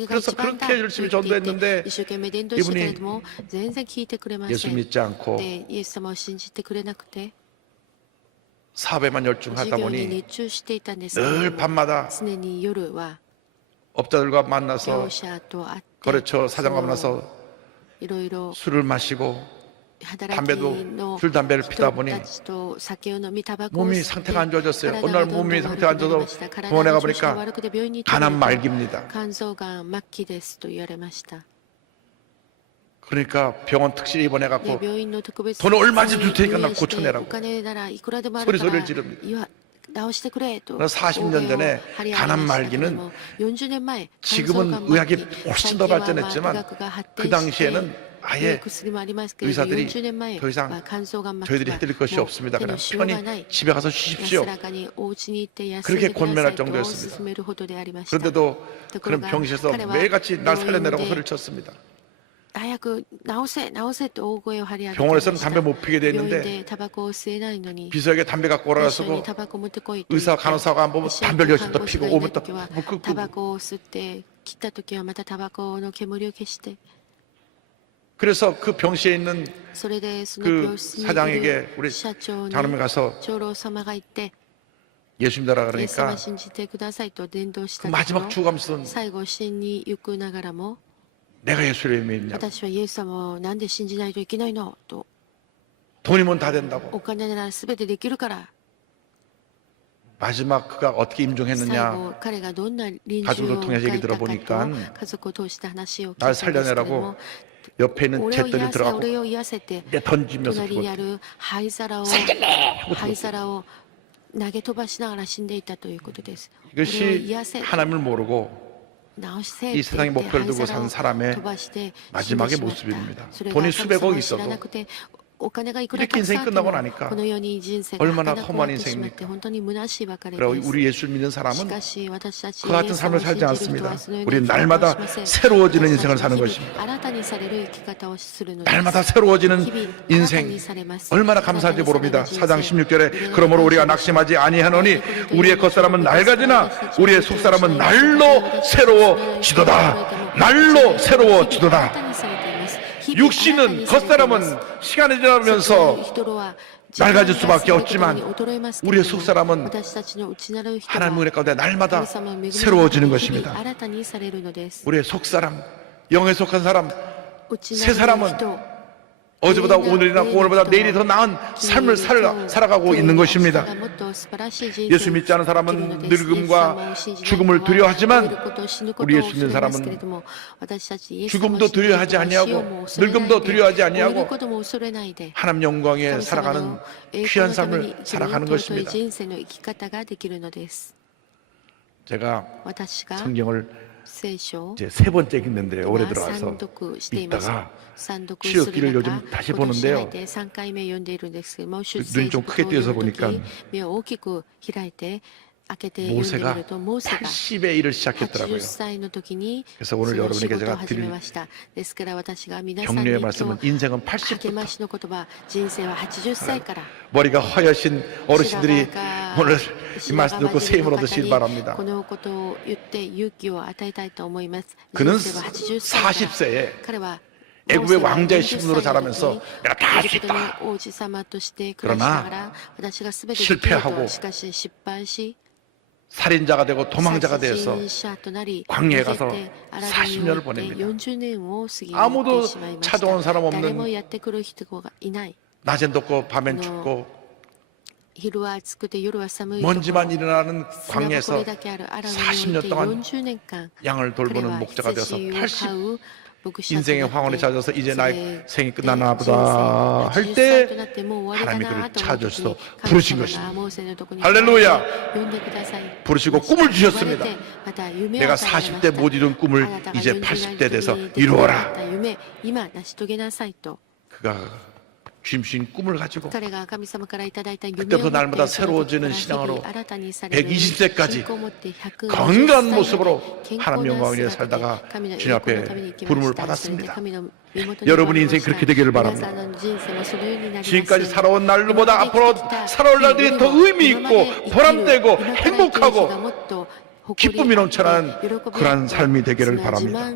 그래서 그렇게 열심히 전도했는데 이분이 예수 믿지 않고 사업에만 열중하다 보니 늘 밤마다 업자들과 만나서 거래처 사장과 만나서 술을 마시고 담배도 술 담배를 피다 보니 몸이 상태가 안 좋아졌어요. 어느 날 몸이 상태가 안 좋아서 병원에 가보니까 간암 말기입니다. 그러니까 병원 특실에 입원해갖고 돈을 얼마든지 줄 테니까 나 고쳐내라고 소리를 지릅니다. 40년 전에 간암 말기는 지금은 의학이 훨씬 더 발전했지만 그 당시에는 아예 의사들이 더 이상 저희들이 해드릴 것이 없습니다. 그냥 편히 집에 가서 쉬십시오. 그렇게 권면할 정도였습니다. 그런데도 그런 병실에서 매일같이 날 살려내라고 소리를 쳤습니다. 병원에서는 담배 못 피게 돼 있는데 비서에게 담배 갖고 오라 그러고 의사 간호사가 안 보면 담배를 열심히 또 피고 오면 또 끄고 그래서 그 병실에 있는 그 사장에게 우리 장로님이 가서 예수 믿어라 그러니까 그 마지막 죽어가면서 내가 예수를 믿냐 돈이면 다 된다고 마지막 그가 어떻게 最 임종했느냐 後彼がどんな臨終 가족을 を 통해서 迎 얘기 えたかと 들어보니까 家族を通して話を聞いた 날 んですけれど 살려내라고 も 옆에 있는 俺を 잿더리 癒せ 들어가고 俺を癒せて 내 던지면서 隣に 죽었대. ある灰皿を 하고 灰 죽었대. 皿を投げ飛ばしながら死んでいたということです。俺を 이것이 癒せ 하나님을 모르고 直せ 이 って 세상의 言って 목표를 灰 두고 皿を 산 사람의 飛ばして死んで 마지막의 しまった 모습입니다. それが 돈이 神 수백억 様を知らな 있어도 くてお金がいくら 이렇게 たくさん 인생이 あっても 끝나고 나니까 この世に人生が 얼마나 儚く終わ 험한 ってしまって 인생입니까? 本当に虚しいばかり 그리고 です。 우리 예수를 믿는 し 사람은 かし私たち 그 같은 イエス様を 삶을 信 살지 じる人 않습니다. はそのような 우리는 生き方を 날마다 しません。 새로워지는 私た 인생을 ち 사는 は日々 것입니다. 新たにされる生き方をするのです。 날마다 새로워지는 日々新た 인생 にされます。 얼마나 新たに 감사한지 される 모릅니다. 人 4장 生 16절에 그러므로 우리가 낙심하지 아니하노니 우리의 겉사람은 낡아지나 우리의 속사람은 날로 새로워지도다. 날로 새로워지도다. 新たにされています。日々 육신은 겉사람은 시간이 지나면서 낡아질 수밖에 없지만 우리의 속사람은 하나님의 은혜 가운데 날마다 새로워지는 것입니다. 우리의 속사람, 영에 속한 사람, 새 사람은 어제보다 오늘이나 오늘보다 내일이 더 나은 삶을 살아가고 있는 것입니다. 예수 믿지 않은 사람은 늙음과 죽음을 두려워하지만 우리 예수 믿는 사람은 죽음도 두려워하지 아니하고 늙음도 두려워하지 아니하고 하나님 영광에 살아가는 귀한 삶을 살아가는 것입니다. 제가 성경을 이제 세 번째 읽는데 올해 들어와서 읽다가 출애굽기를 요즘 다시 보는데요. 눈이 좀 크게 뜨여서 보니까 모세가 80의 일을 시작했더라고요. 그래서 오늘 여러분에게 제가 드릴 격려의 말씀은 인생은 80부터 머리가 허여신 어르신들이 오늘 이 말씀 듣고 새 힘을 얻으시길 바랍니다. 그는 40세에 애굽의 왕자의 신분으로 자라면서 내가 다 할 수 있다. 그러나 실패하고 살인자가 되고 도망자가 되어서 광야에 가서 40년을 보냅니다. 아무도 찾아온 사람 없는 낮엔 덥고 밤엔 춥고 먼지만 일어나는 광야에서 40년 동안 양을 돌보는 목자가 되어서 80 인생의 황혼에 찾아서 이제 나의 생이 끝나나 보다 할 때 하나님이 그를 찾아주셔서 부르신 것입니다. 할렐루야! 부르시고 꿈을 주셨습니다. 내가 40대 못 이룬 꿈을 이제 80대 돼서 이루어라. 그가 주신 꿈을 가지고 그때부터 날마다 새로워지는 신앙으로 120세까지 건강한 모습으로 하나님 영광을 위해 살다가 주님 앞에 부름을 받았습니다. 여러분의 인생이 그렇게 되기를 바랍니다. 지금까지 살아온 날보다 앞으로 살아올 날들이 더 의미 있고 보람되고 행복하고 기쁨이 넘쳐나는 그러한 삶이 되기를 바랍니다.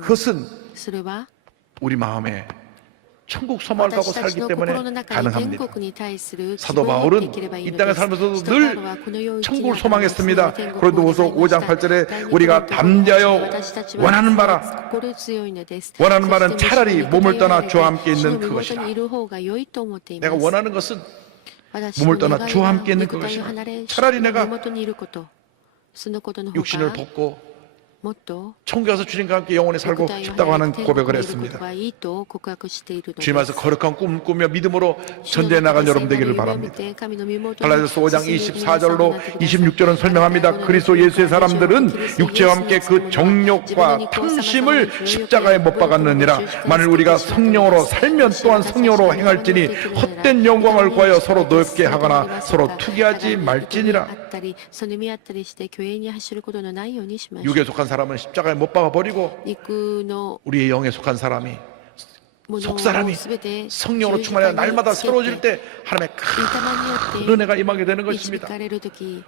그것은 우리 마음에 천국 소망을 갖고 살기 때문에 가능합니다. 사도 바울은 이 땅에 살면서도 늘 천국을 소망했습니다. 고린도후서 5장 8절에 우리가 담대하여 원하는 바는 차라리 몸을 떠나 주와 함께 있는 그것이다. 내가 원하는 것은 몸을 떠나 주와 함께 있는 그것이다. 차라리 내가 육신을 벗고 천국에 가서 주님과 함께 영원히 살고 싶다고 하는 고백을 했습니다. 주님 앞에서 거룩한 꿈을 꾸며 믿음으로 전제해 나간 여러분 되기를 바랍니다. 갈라디아서 5장 24절로 26절은 설명합니다. 그리스도 예수의 사람들은 육체와 함께 그 정욕과 탐심을 십자가에 못 박았느니라. 만일 우리가 성령으로 살면 또한 성령으로 행할지니 헛된 영광을 구하여 서로 노엽게 하거나 서로 투기하지 말지니라. 육에 속한 사람은 십자가에 못 박아버리고 우리의 영에 속한 사람이 속사람이 성령으로 충만하여 날마다 새로워질 때 하나님의 큰 은혜가 임하게 되는 것입니다.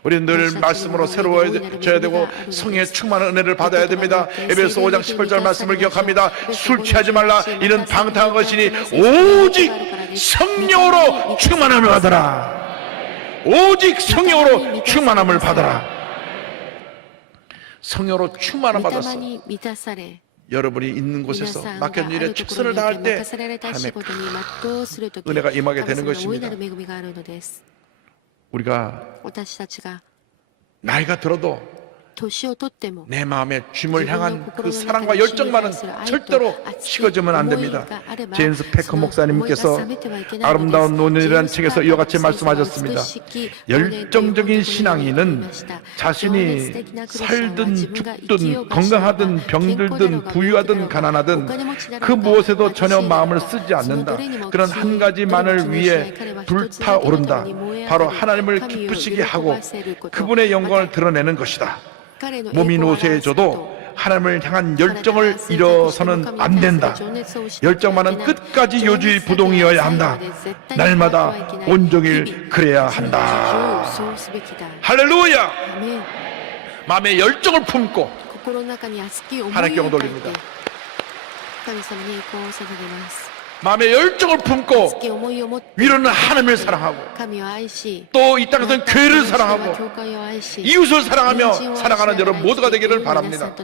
우리는 늘 말씀으로 새로워져야 되고 성령의 충만한 은혜를 받아야 됩니다. 에베소 5장 18절 말씀을 기억합니다. 술 취하지 말라. 이는 방탕한 것이니 오직 성령으로 충만함을 받아라. 오직 성령으로 충만함을 받아라. 성령으로 충만함을 받았어. 여러분이 있는 곳에서 맡겨진 일에 최선을 다할 때 하나님의 큰 은혜가 임하게 되는 것입니다. 우리가 私たちが 나이가 들어도 年をとっても 내 마음에 주님을 향한 그 사랑과 열정만은 절대로 식어지면 안 됩니다. 제임스 패커 목사님께서 아름다운 노년이라는 책에서 이와 같이 말씀하셨습니다. 열정적인 신앙인은 자신이 살든 죽든 건강하든 병들든 부유하든 가난하든 그 무엇에도 전혀 마음을 쓰지 않는다. 그런 한 가지만을 위해 불타오른다. 바로 하나님을 기쁘시게 하고 그분의 영광을 드러내는 것이다. 몸이 노쇠해져도 하나님을 향한 열정을 잃어서는 안 된다. 열정만은 끝까지 요주의 부동이어야 한다. 날마다 온종일 그래야 한다. 할렐루야! 마음의 열정을 품고 하나님께 영광 돌립니다. 마음의 열정을 품고 위로는 하나님을 사랑하고 또 이 땅에서는 교회를 사랑하고 이웃을 사랑하며 사랑하는 여러분 모두가 되기를 바랍니다.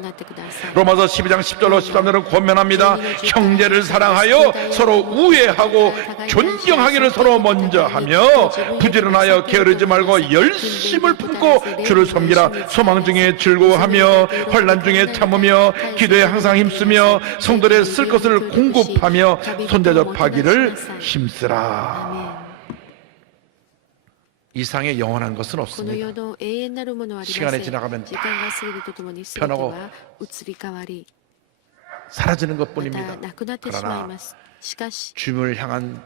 로마서 12장 10절로 13절은 권면합니다. 형제를 사랑하여 서로 우애하고 존경하기를 서로 먼저 하며 부지런하여 게으르지 말고 열심을 품고 주를 섬기라. 소망 중에 즐거워하며 환난 중에 참으며 기도에 항상 힘쓰며 성도들의 쓸 것을 공급하며 대접하기를 힘쓰라. 이상의 영원한 것은 없습니다. 시간이 지나가면 다 변하고 사라지는 것뿐입니다. 그러나 주님을 향한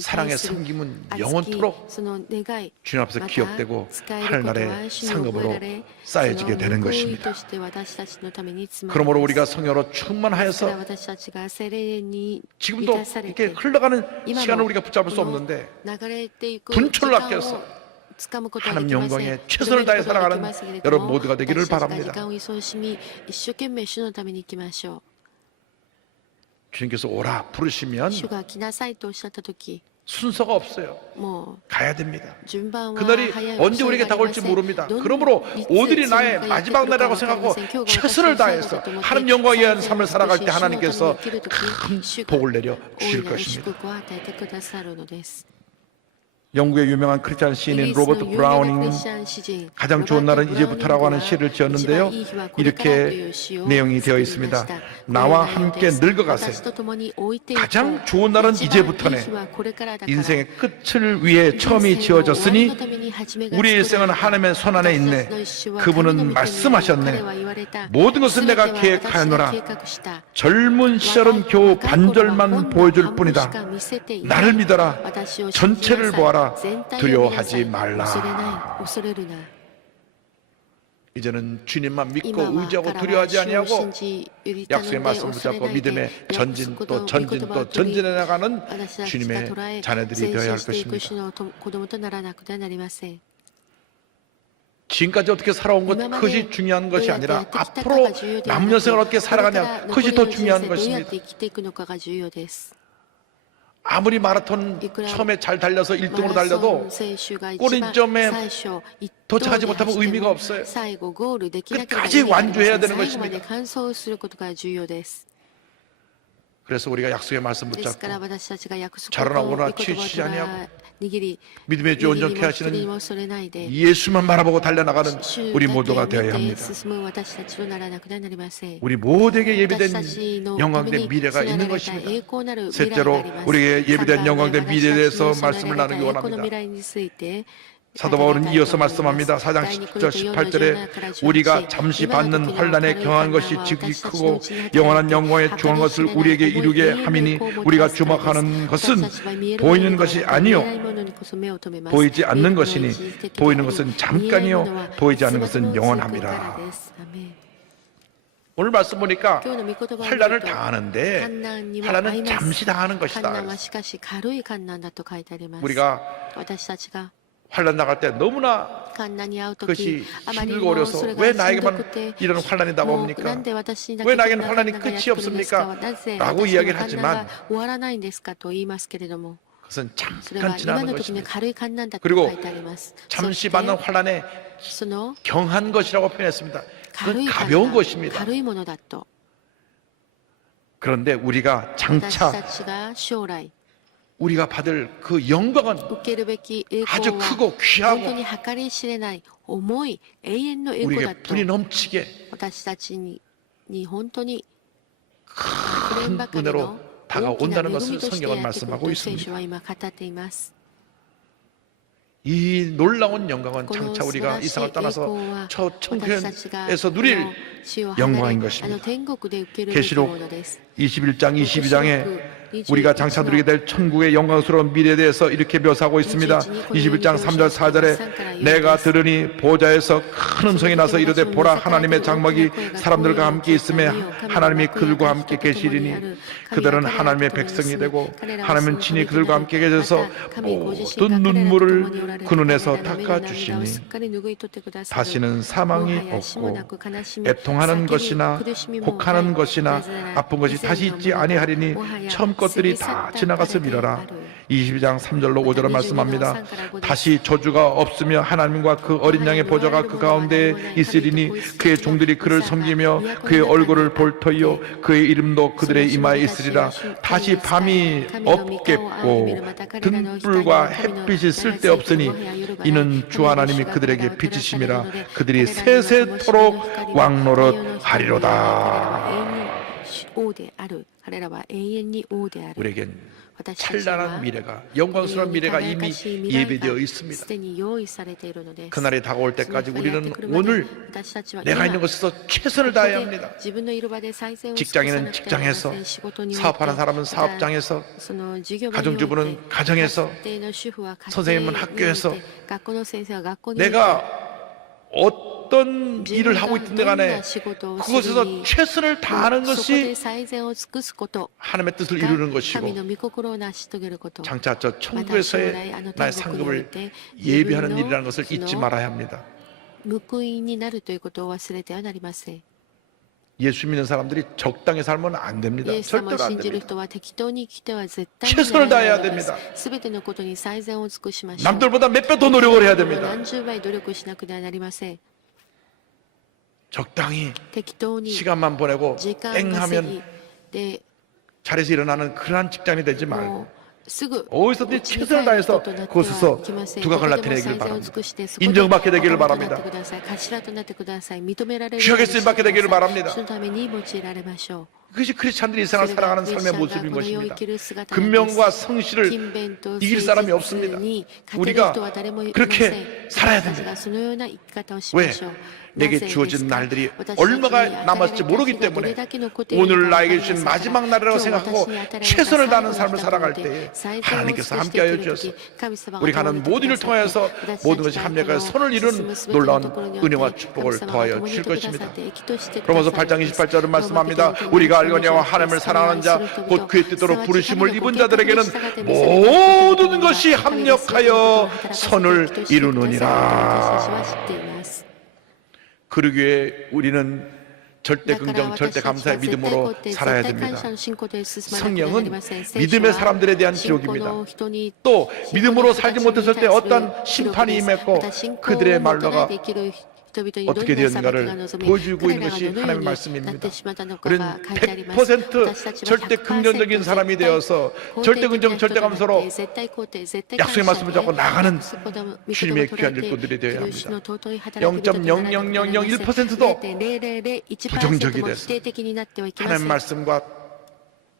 사랑의 섬김은 영원토록 주님 앞에서 기억되고 하늘나라의 상급으로 쌓여지게 되는 것입니다. 그러므로 우리가 성령으로 충만하여서 지금도 이렇게 흘러가는 시간을 우리가 붙잡을 수 없는데 분초를 아껴서 하나님 영광에 최선을 다해 살아가는 여러분 모두가 되기를 바랍니다. 주님께서 오라 부르시면 순서가 없어요. 가야 됩니다. 그날이 언제 우리에게 다가올지 모릅니다. 그러므로 오늘이 나의 마지막 날이라고 생각하고 최선을 다해서 하나님 영광에 의한 삶을 살아갈 때 하나님께서 큰 복을 내려 주실 것입니다. 영국의 유명한 크리스찬 시인인 로버트 브라우닝은 가장 좋은 날은 이제부터라고 하는 시를 지었는데요. 이렇게 내용이 되어 있습니다. 나와 함께 늙어가세. 가장 좋은 날은 이제부터네. 인생의 끝을 위해 처음이 지어졌으니 우리 일생은 하나님의 손안에 있네. 그분은 말씀하셨네. 모든 것은 내가 계획하였노라. 젊은 시절은 겨우 반절만 보여줄 뿐이다. 나를 믿어라. 전체를 보아라. 두려워하지 말라. 이제는 주님만 믿고 의지하고 두려워하지 아니하고 약속의 말씀을 붙잡고 믿음의 전진 또 전진 또 전진해 나가는 주님의 자녀들이 되어야 할 것입니다. 지금까지 어떻게 살아온 것 그것이 중요한 것이 아니라 앞으로 남은 여생을 어떻게 살아가냐 그것이 더 중요한 것입니다. 아무리 마라톤 처음에 잘 달려서 1등으로 달려도 골인점에 도착하지 못하면 의미가 없어요. 끝까지 완주해야 되는 것입니다. 그래서 우리가 약속의 말씀 붙잡고 자라나 오나 취치지 아니하고 믿음의 주 온전케 하시는 예수만 바라보고 달려나가는 우리 모두가 되어야 합니다. 우리 모두에게 예비된 영광된 미래가 있는 것입니다. 셋째로 우리에게 예비된 영광된 미래에 대해서 말씀을 나누기 원합니다. 사도 바울은 이어서 말씀합니다. 4장 10절 18절에 우리가 잠시 받는 환난에 경한 것이 지극히 크고 영원한 영광에 중한 것을 우리에게 이루게 함이니 우리가 주목하는 것은 보이는 것이 아니요 보이지 않는 것이니 보이는 것은 잠깐이요 보이지 않는 것은 영원함이라. 오늘 말씀 보니까 환난을 당하는데 환난은 잠시 당하는 것이다. 우리가 환난 나갈 때 너무나 그것이 힘들고 어려서 왜 나에게만 이런 환난이 다가옵니까? 왜 나에게는 환난이 끝이 없습니까? 라고 이야기를 하지만 그것은 잠깐 지나는 것입니다. 그리고 잠시 받는 환난에 경한 것이라고 표현했습니다. 그건 가벼운 것입니다. 그런데 우리가 장차 우리가 받을 그 영광은 受けるべき栄 아주 光は 크고 本当 귀하고 に計り知れない重い永遠の栄光だ 우리에게 と 분이 넘치게 私たちに本当に 큰 은혜로 다가온다는 것을 성경은 말씀하고 있습니다. 이 놀라운 영광은 장차 우리가 이 세상을 떠나서 저 천국에서 누릴 영광인 것입니다. 계시록 21장 22장에 우리가 장차 누리게 될 천국의 영광스러운 미래에 대해서 이렇게 묘사하고 있습니다. 21장 3절 4절에 내가 들으니 보좌에서 큰 음성이 나서 이르되 보라 하나님의 장막이 사람들과 함께 있음에 하나님이 그들과 함께 계시리니 그들은 하나님의 백성이 되고 하나님은 친히 그들과 함께 계셔서 모든 눈물을 그 눈에서 닦아주시니 다시는 사망이 없고 애통하는 것이나 혹하는 것이나 아픈 것이 다시 있지 아니하리니 처음 것들이 다 지나가서 미뤄라. 22장 3절로 5절을 말씀합니다. 다시 저주가 없으며 하나님과 그 어린 양의 보좌가 그 가운데에 있으리니 그의 종들이 그를 섬기며 그의 얼굴을 볼 터이요 그의 이름도 그들의 이마에 있으리라. 다시 밤이 없겠고 등불과 햇빛이 쓸데없으니 이는 주 하나님이 그들에게 빛이심이라. 그들이 세세토록 왕노릇 하리로다. 우리에겐 찬란한 미래가, 영광스러운 미래가 이미 예비되어 있습니다. 그날이 다가올 때까지 우리는 오늘 내가 있는 곳에서 최선을 다해야 합니다. 직장인은 직장에서, 사업하는 사람은 사업장에서, 가정주부는 가정에서, 선생님은 학교에서, 내가 어떤 일을 하고 있든 간에 그곳에서 최선을 다하는 것이 하나님의 뜻을 이루는 것이고 장차 저 천국에서의 나의 상급을 예비하는 일이라는 것을 잊지 말아야 합니다. 예수 믿는 사람들이 적당히 살면 안 됩니다. 절대로 안 됩니다. 최선을 다해야 됩니다. 남들보다 몇 배 더 노력을 해야 됩니다. 적당히 시간만 보내고 땡하면 자리에서 일어나는 그러한 직장이 되지 말고 어디서든지 최선을 다해서 그곳에서 두각을 나타내기를 바랍니다. 인정받게 되기를 바랍니다. 귀하게 쓰임받게 되기를 바랍니다. 그것이 크리스찬들이 이 세상을 살아가는 삶의 모습인 것입니다. 근면과 성실을 이길 사람이 없습니다. 우리가 그렇게 살아야 됩니다. 왜? 내게 주어진 날들이 얼마가 남았을지 모르기 때문에 오늘 나에게 주신 마지막 날이라고 생각하고 최선을 다하는 삶을 살아갈 때에 하나님께서 함께하여 주셔서 우리가 하는 모든 일을 통하여서 모든 것이 합력하여 선을 이룬 놀라운 은혜와 축복을 더하여 주실 것입니다. 로마서 8장 28절은 말씀합니다. 우리가 알거니와 하나님을 사랑하는 자 곧 그의 뜻대로 부르심을 입은 자들에게는 모든 것이 합력하여 선을 이루느니라. 그러기에 우리는 절대 긍정, 절대 감사의 믿음으로 살아야 됩니다. 성령은 믿음의 사람들에 대한 기록입니다. 또 믿음으로 살지 못했을 때 어떤 심판이 임했고 그들의 말로가 어떻게 되었는가를 보여주고 있는 것이 하나님의 말씀입니다. 우리는 100% 절대 긍정적인 사람이 되어서 절대 긍정, 절대 감사로 약속의 말씀을 잡고 나가는 주님의 귀한 일꾼들이 되어야 합니다. 0.00001%도 부정적이 돼서 하나님의 말씀과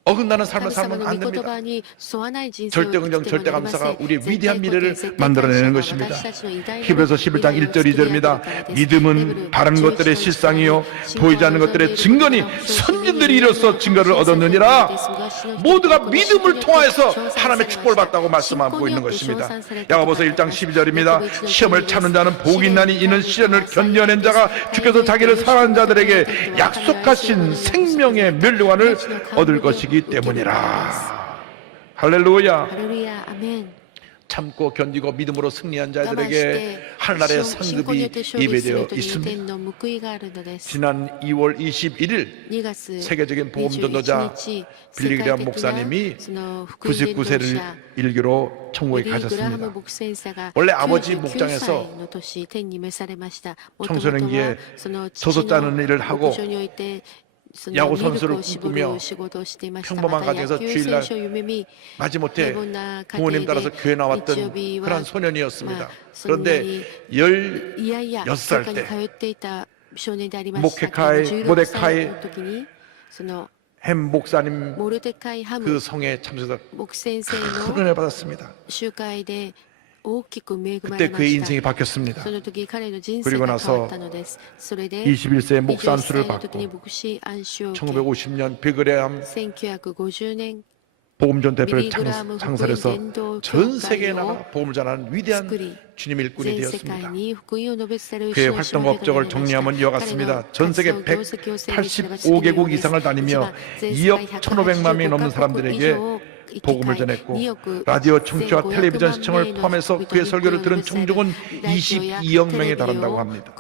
어긋나는 삶을 살면 안 됩니다. 절대 긍정, 절대 감사가 우리의 위대한 미래를 만들어내는 것입니다. 히브리서 11장 1절 2절입니다. 믿음은 바른 것들의 실상이요 보이지 않는 것들의 증거니 선진들이 이로써 증거를 얻었느니라. 모두가 믿음을 통하여서 하나님의 축복을 받다고 말씀하고 있는 것입니다. 야고보서 1장 12절입니다. 시험을 참는 자는 복이 있나니 이는 시련을 견뎌낸 자가 주께서 자기를 사랑하는 자들에게 약속하신 생명의 면류관을 얻을 것이기 때문이라. 할렐루야. 참고 견디고 믿음으로 승리한 자들에게 하늘나라의 상급이 예배되어 있습니다. 지난 2월 21일 세계적인 복음전도자 빌리그레암 목사님이 99세를 일기로 천국에 가셨습니다. 원래 아버지 목장에서 청소년기에 소서 짜는 일을 하고 야구 선수를 꿈꾸며 평범한 가정에서 주일날 마지못해 부모님 따라서 교회 나왔던 그런 소년이었습니다. 그런데 16살 때 모데카이 햄 목사님 그 성에 참석해서 큰 은혜 받았습니다. 그때 그의 인생이 바뀌었습니다. 그리고 나서 21세에 목사 안수를 받고 1950년 비그레암 복음전 대표를 창설해서 전 세계에 나가 복음을 전하는 위대한 주님 일꾼이 되었습니다. 그의 활동과 업적을 정리하면 이와 같습니다. 전 세계 185개국 이상을 다니며 2억 1,500만 명이 넘는 사람들에게 복음을 전했고 라디오 청취와 텔레비전 시청을 포함해서 그의 설교를 들은 청중은 22억 명에 달한다고 합니다.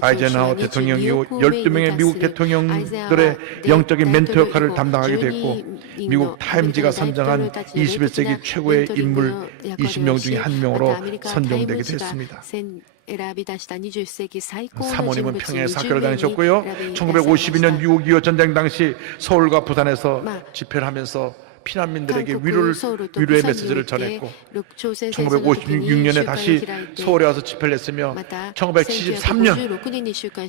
아이젠하워 대통령 이후 12명의 미국 대통령들의 영적인 멘토 역할을 담당하게 됐고 미국 타임지가 선정한 21세기 최고의 인물 20명 중에 한 명으로 선정되게 됐습니다. 사모님은 평양에 학교를 다니셨고요. 1952년 6.25 전쟁 당시 서울과 부산에서 집회를 하면서 피난민들에게 위로의 메시지를 전했고 1956년에 다시 서울에 와서 집회를 했으며 1973년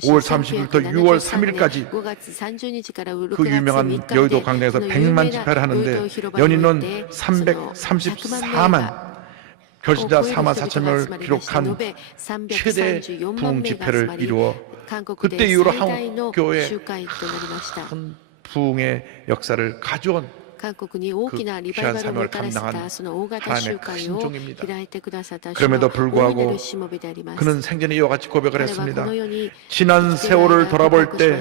5월 30일부터 6월 3일까지 그 유명한 여의도 광장에서 100만 집회를 하는데 연인은 334만 결신자 4만 4천 명을 기록한 최대 부흥 집회를 이루어 그때 이후로 한국 교회에 큰 부흥의 역사를 가져온 그 귀한 사명을 감당한 하나님의 큰 종입니다. 그럼에도 불구하고 그는 생전에 이와 같이 고백을 했습니다. 지난 세월을 돌아볼 때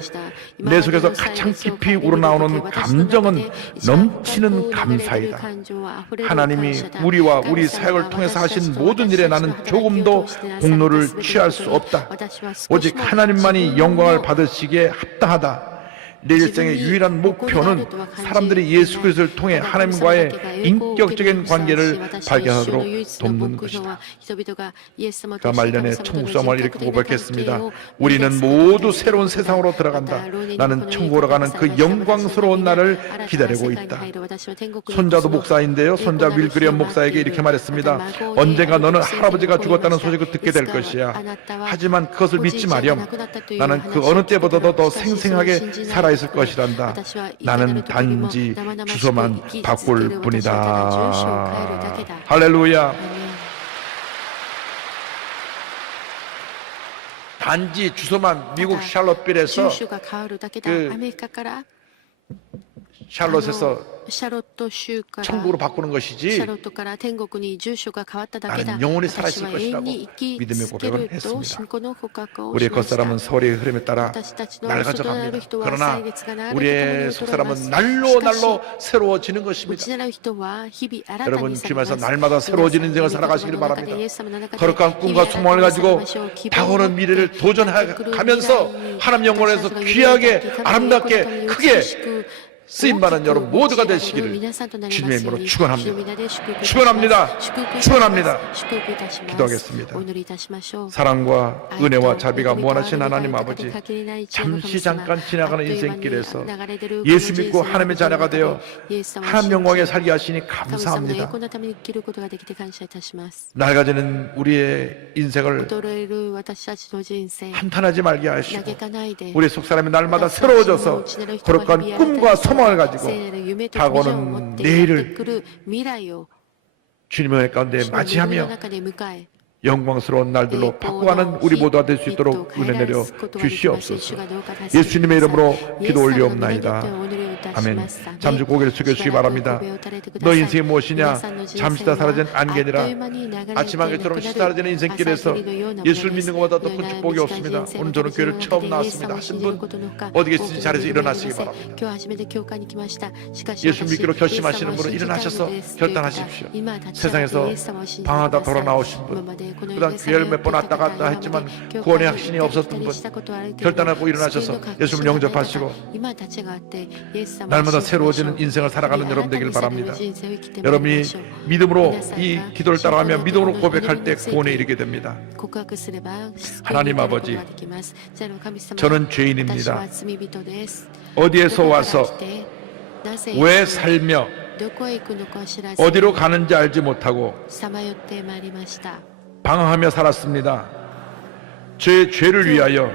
내 속에서 가장 깊이 우러나오는 감정은 넘치는 감사이다. 하나님이 우리와 우리 사역을 통해서 하신 모든 일에 나는 조금도 공로를 취할 수 없다. 오직 하나님만이 영광을 받으시기에 합당하다. 내 일생의 유일한 목표는 사람들이 예수 그리스도를 통해 하나님과의 인격적인 관계를 발견하도록 돕는 것이다. 그가 말년에 천국소망을 이렇게 고백했습니다. 우리는 모두 새로운 세상으로 들어간다. 나는 천국으로 가는 그 영광스러운 날을 기다리고 있다. 손자도 목사인데요. 손자 윌그리엄 목사에게 이렇게 말했습니다. 언젠가 너는 할아버지가 죽었다는 소식을 듣게 될 것이야. 하지만 그것을 믿지 마렴. 나는 그 어느 때보다도 더 생생하게 살아있을 것이란다. 나는 단지 주소만 바꿀 뿐이다. 할렐루야. 단지 주소만 미국 샬롯빌에서 샬롯에서 천국으로 바꾸는 것이지 나는 영원히 살아있을 것이라고 믿음의 고백을 했습니다. 우리의 겉사람은 세월의 흐름에 따라 낡아져갑니다. 그러나 우리의 속사람은 날로 새로워지는 것입니다. 여러분 주님께서 날마다 새로워지는 인생을 살아가시기를 바랍니다. 거룩한 꿈과 소망을 가지고 다가오는 미래를 도전하면서 하나님 영광에서 귀하게 아름답게 크게 쓰임받은 여러분 모두가 되시기를 주님의 이름으로 축원합니다. 축원합니다. 축원합니다. 기도하겠습니다. 사랑과 은혜와 자비가 무한하신 하나님 아버지, 잠시 잠깐 지나가는 인생길에서 예수 믿고 하나님의 자녀가 되어 하나님 영광에 살게 하시니 감사합니다. 낡아지는 우리의 인생을 한탄하지 말게 하시고 우리 속사람이 날마다 새로워져서 거룩한 꿈과 소망을 가지고 다가오는 내일을 주님의 은혜 가운데 맞이하며 영광스러운 날들로 바꿔가는 우리 모두가 될 수 있도록 은혜 내려 주시옵소서. 예수님의 이름으로 기도 올리옵나이다. 아멘. 잠시 고개를 숙여주시기 바랍니다. 너 인생이 무엇이냐? 잠시 다 사라진 안개니라. 아침 안개처럼 사라지는 인생길에서 예수를 믿는 것보다 더 큰 축복이 없습니다. 오늘 저는 교회를 처음 나왔습니다 하신 분 어디 계신지 자리에서 일어나시기 바랍니다. 예수 믿기로 결심하시는 분은 일어나셔서 결단하십시오. 세상에서 방황하다 돌아 나오신 분, 그다음 교회를 몇 번 왔다 갔다 했지만 구원의 확신이 없었던 분 결단하고 일어나셔서 예수를 영접하시고 날마다 새로워지는 인생을 살아가는 여러분 되길 바랍니다. 여러분이 믿음으로 이 기도를 따라가며 믿음으로 고백할 때 구원에 이르게 됩니다. 하나님 아버지, 저는 죄인입니다. 어디에서 와서 왜 살며 어디로 가는지 알지 못하고 방황하며 살았습니다. 제 죄를 위하여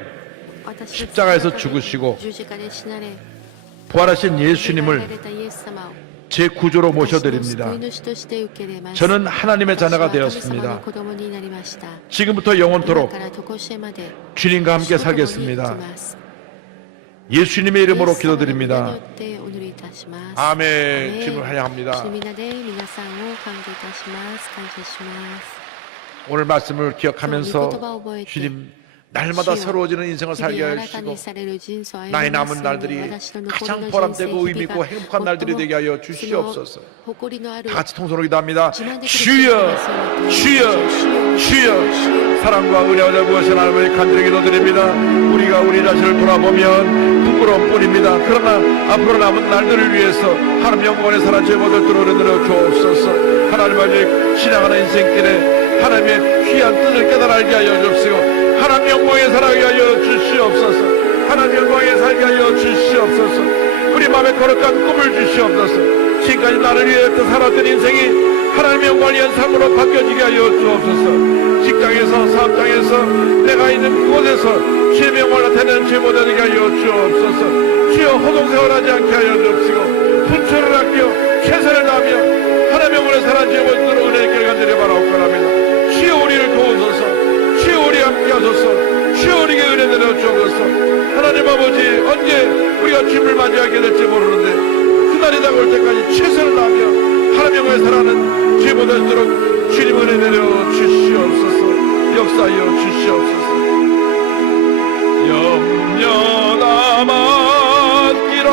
십자가에서 죽으시고 부활하신 예수님을 제 구조로 모셔드립니다. 저는 하나님의 자녀가 되었습니다. 지금부터 영원토록 주님과 함께 살겠습니다. 예수님의 이름으로 기도드립니다. 아멘. 주님을 환영합니다. 오늘 말씀을 기억하면서 주님 날마다 새로워지는 인생을 살게 하시고 나의 남은 날들이 가장 보람되고 의미있고 행복한 날들이 되게 하여 주시옵소서. 다 같이 통성으로 기도합니다. 주여 주여 주여. 사랑과 은혜와 무엇이 하나님의 간절히 기도드립니다. 우리가 우리 자신을 돌아보면 부끄러움 뿐입니다. 그러나 앞으로 남은 날들을 위해서 하나님 영광의 살아 죄 모두 들어오려 주옵소서. 하나님 아버지 지나가는 인생길에 하나님의 귀한 뜻을 깨달아 알게 하여 주옵시고 하나님 영광에 살아가게 하여 주시옵소서. 하나님 영광에 살게 하여 주시옵소서. 우리 마음에 거룩한 꿈을 주시옵소서. 지금까지 나를 위해 살았던 인생이 하나님의 영광을 위한 삶으로 바뀌어지게 하여 주옵소서. 직장에서 사업장에서 내가 있는 그곳에서 주의 영광을 나타내는 죄 못하게 하여 주옵소서. 주여 호동생활하지 않게 하여 주옵시고 분초를 아껴 최선을 다하며 하나님의 영광을 살아 죄 못하도록 은혜의 결과들이 바라옵건합니다. 주여 우리를 도우소서. 주여 우리 함께 하소서. 주여 우리에게 은혜 내려 주옵소서. 하나님 아버지 언제 우리가 주님을 맞이하게 될지 모르는데 그날이 다가올 때까지 최선을 다하며 하나님 영광에 살아가는 죄 못하도록 주님 은혜 내려 주시옵소서. 역사하여 주시옵소서. 염려 남았기라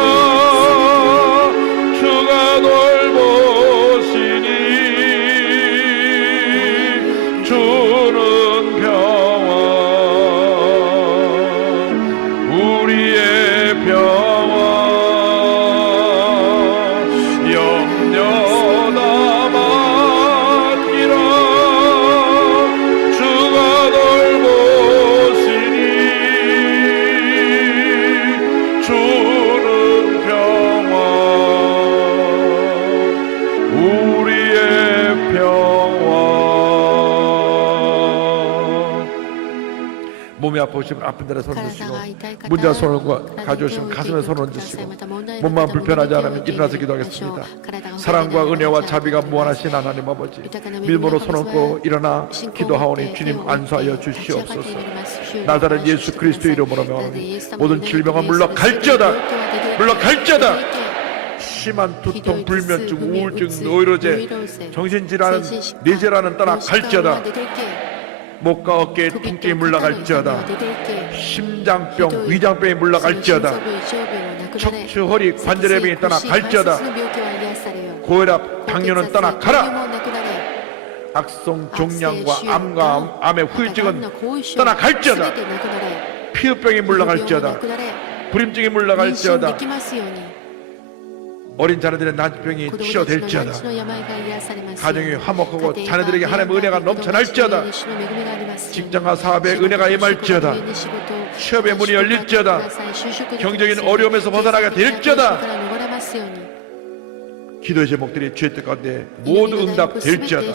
주가 돌보시니 주는 평화 우리의 평화 염려 남았기라 주가 돌보시니 주는 평화 우리의 평화. 몸이 아프시면 아픈 데에 손을 드시고 문자 손을 가져오시면 가슴에 손을 얹으시고 몸만 불편하지 않으면 일어나서 기도하겠습니다. 사랑과 은혜와 자비가 무한하신 하나님 아버지 믿음으로 손 얹고 일어나 기도하오니 주님 안수하여 주시옵소서. 나사렛 예수 그리스도 이름으로 명하노니 모든 질병은 물러갈지어다 물러갈지어다. 심한 두통, 불면증, 우울증, 노이로제, 정신질환은 뇌질환은 떠나갈지어다. 목과 어깨에 통증이 물러갈지어다. 심장병, 위장병이 물러갈지어다. 척추, 허리, 관절의 병이 떠나갈지어다. 고혈압, 당뇨는 떠나가라. 악성 종양과 암과 암의 후유증은 떠나갈지어다. 피부병이 물러갈지어다. 불임증이 물러갈지어다. 어린 자녀들의 난치병이 치료될지어다. 가정이 화목하고 자녀들에게 하나님의 은혜가 넘쳐날지어다. 직장과 사업에 은혜가 임할지어다. 취업의 문이 열릴지어다. 경제적인 어려움에서 벗어나게 될지어다. 기도의 제목들이 주의 뜻 가운데 모두 응답될지어다.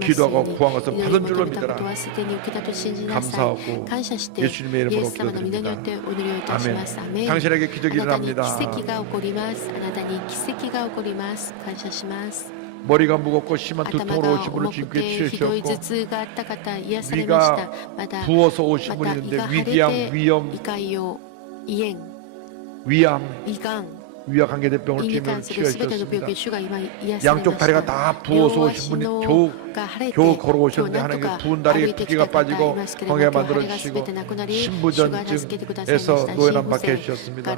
기도하고 구한 것을 받은 줄로 믿어라. 감사하고 예수님의 이름으로 기도드립니다. 아멘. 당신에게 기적이 일어납니다. 머리가 무겁고 심한 두통으로 오신 분을 주님께 치유하셨고 위가 부어서 오신 분이 있는데 위궤양, 위염, 위암, 위와 관계된 병을 주님을 치유하셨습니다. 양쪽 다리가 다 부어서 오신 분이 겨우 걸어오셨는데 하나님께 부은 다리에 붓기가 빠지고 건강하게 만들어주시고 신부전증에서 노예남 받게 해주셨습니다.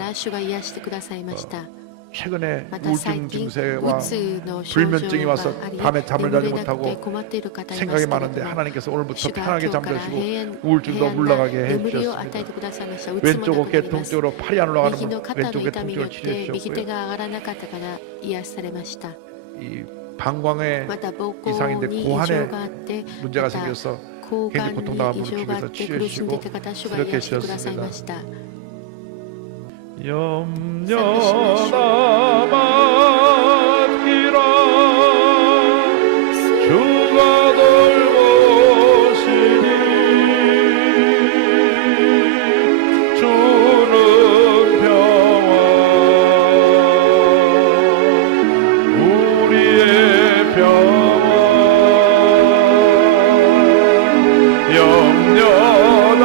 최근에 また 우울증 最近 증세와 うつの症 불면증이 状が 와서 あり 밤에 잠을 자지 眠れなくて 못하고 困っている方いま 생각이 すけれ 많은데 ども 하나님께서 오늘부터 主が 편하게 今日から 잠자시고 平安 우울증도 平安な 물러가게 眠りを与え 해주셨습니다. てくださいました。うつもな 왼쪽 くな 어깨 ります。 통증으로 팔이 안 올라가는 右の 분 肩の 왼쪽에 痛みによ 통증을 って右手 치료해주셨고요. が上がらなかったから癒されました。 이 방광에 また膀 이상인데 胱に異常 고환에 があって ま 문제가 た 생겨서 抗 굉장히 がん 고통당한 に異 분을 常があっ 주께서 て苦しんでい 치유해주시고 た方、主が 이렇게 癒してください 해주셨습니다. ました。 염려나 맡기라 주가 돌보시니 주는 평화 우리의 평화 염려나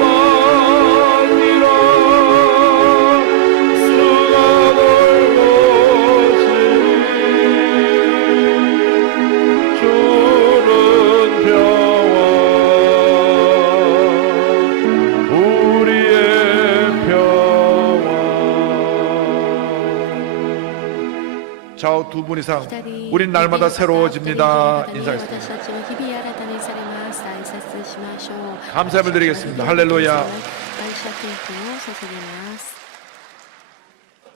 맡기라 주가 돌보시니 주는 평화 우리의 평화 좌우 두 분 이상 우린 날마다 새로워집니다. 인사했습니다. 私たちは日々新たにされます。挨拶しましょう。 감사함을 드리겠습니다. 할렐루야. 感謝献金を捧げます。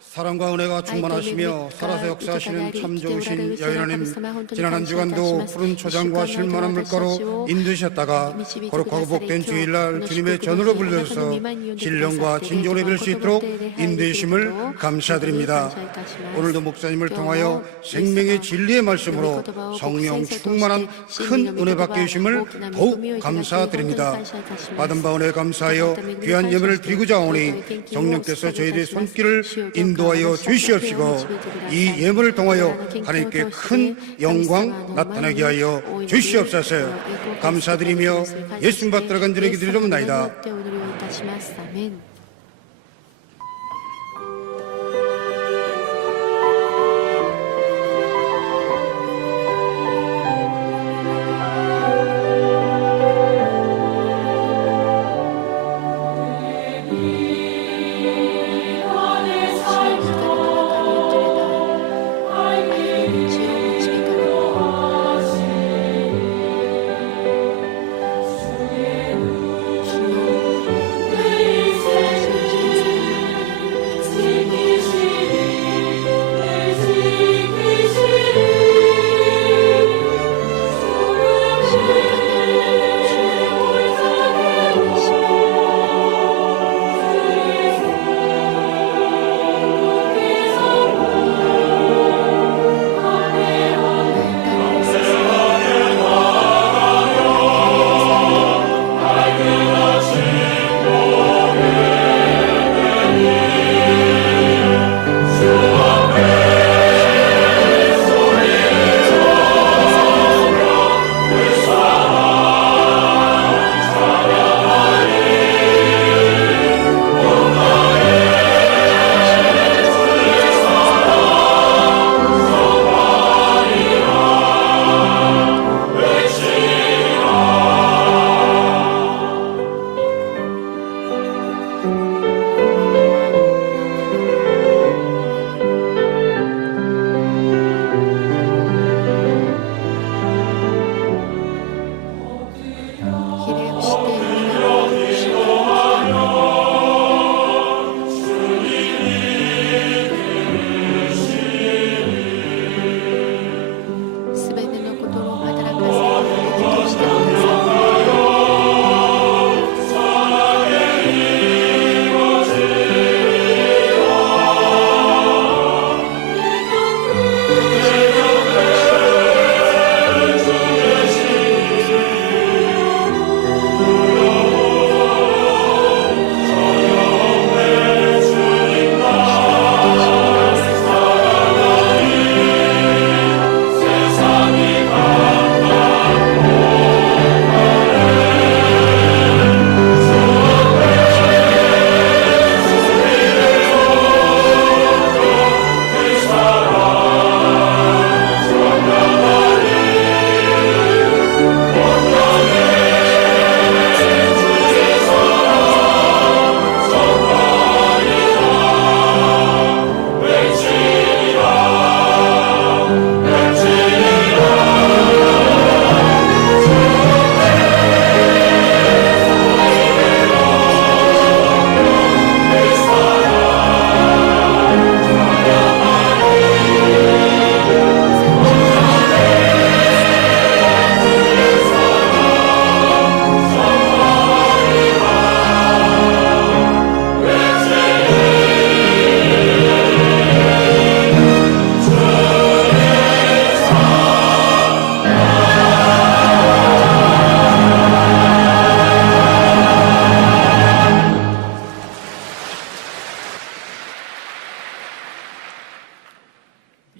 사랑과 은혜가 충만하시며 살아서 역사하시는 참 좋으신 여인 하나님, 지난 한 주간도 푸른 초장과 실만한 물가로 인도하셨다가 거룩하고 복된 주일날 주님의 전으로 불려서 신령과 진정을 입을 수 있도록 인도하심을 감사드립니다. 오늘도 목사님을 통하여 생명의 진리의 말씀으로 성령 충만한 큰 은혜 받게 해주심을 더욱 감사드립니다. 받은 바 은혜 감사하여 귀한 예배를 드리고자 하오니 성령께서 저희들의 손길을 인도하여 주시옵시고 이 예물을 통하여 하나님께 큰 영광 나타나게 하여 주시옵소서. 감사드리며 예수님 받들어 간절히 기도드리옵나이다. 아멘.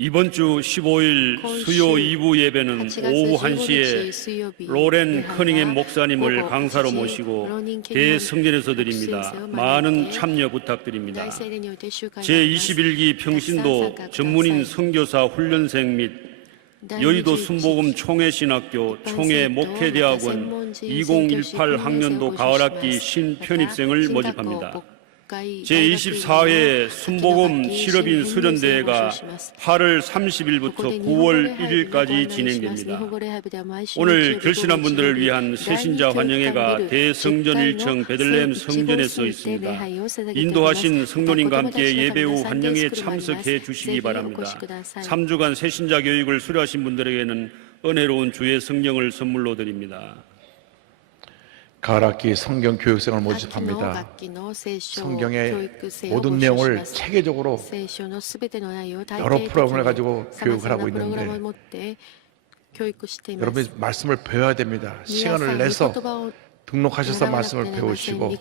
이번 주 15일 수요 2부 예배는 오후 1시에 로렌 커닝햄 목사님을 강사로 모시고 대성전에서 드립니다. 많은 참여 부탁드립니다. 제21기 평신도 전문인 선교사 훈련생 및 여의도 순복음 총회신학교 총회 목회대학원 2018 학년도 가을학기 신편입생을 모집합니다. 제24회 순복음 실업인 수련대회가 8월 30일부터 9월 1일까지 진행됩니다. 오늘 결신한 분들을 위한 새신자 환영회가 대성전 1층 베들레헴 성전에서 있습니다. 인도하신 성도님과 함께 예배 후 환영회에 참석해 주시기 바랍니다. 3주간 새신자 교육을 수료하신 분들에게는 은혜로운 주의 성령을 선물로 드립니다. 가을학기 성경 교육생을 모집합니다. 성경의 모든 내용을 체계적으로 여러 프로그램을 가지고 교육을 하고 있는데 여러분이 말씀을 배워야 됩니다. 시간을 내서 등록하셔서 말씀을 배우시고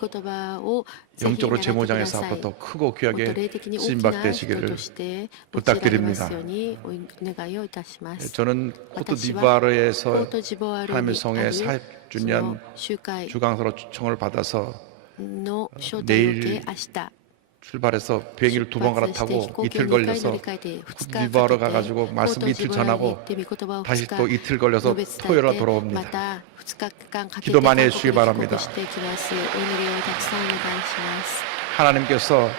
영적으로 제모장에서 앞으로 더 크고 귀하게 쓰임받되시기를 부탁드립니다. 저는 코트디부아르에서 하나님의 성의 40주년 주강사로 초청을 받아서 내일 출발해서 비행기를 2번 갈아타고 이틀 걸려서 코트디부아르 가가지고 말씀 이틀 전하고 다시 또 이틀 걸려서 토요일에 돌아옵니다. 기도 많이 해주시기 바랍니다. 하나님께서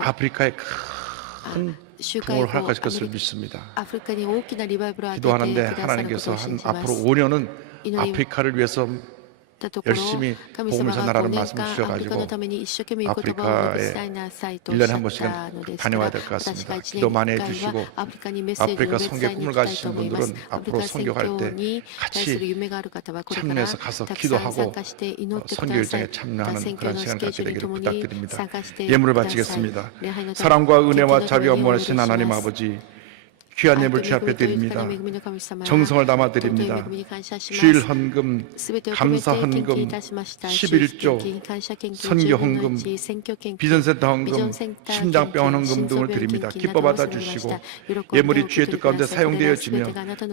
아프리카에 큰 부흥을 허락하실 것을 믿습니다. 기도하는데 하나님께서 앞으로 5년은 아프리카를 위해서 열심히 복음을 전하라는 말씀을 주셔가지고 아프리카에 1년에 한 번씩은 다녀와야 될 것 같습니다. 기도 많이 해주시고 아프리카 선교 꿈을 가지신 분들은 앞으로 선교할 때 같이 참여해서 가서 기도하고 선교 일정에 참여하는 그런 시간 갖게 되기를 부탁드립니다. 예물을 바치겠습니다. 사랑과 은혜와 자비가 무한하신 하나님 아버지, 귀한 예물 주 앞에 드립니다. 정성을 담아 드립니다. 주일 헌금, 감사 헌금, 11조, 선교 헌금, 비전센터 헌금, 심장병원 헌금 등을 드립니다. 기뻐 받아 주시고 예물이 주의 뜻 가운데 사용되어지며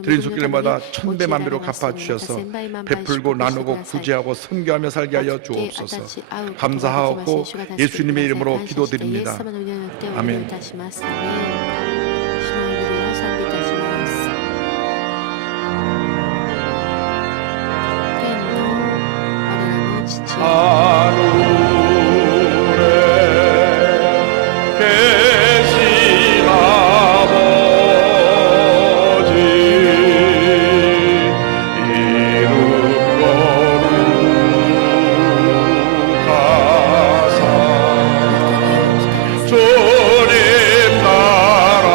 드린 손길마다 천배 만배로 갚아 주셔서 베풀고 나누고 구제하고 선교하며 살게 하여 주옵소서. 감사하고 예수님의 이름으로 기도드립니다. 아멘. 하늘에 계신 아버지 이름 거룩하사 주님 나라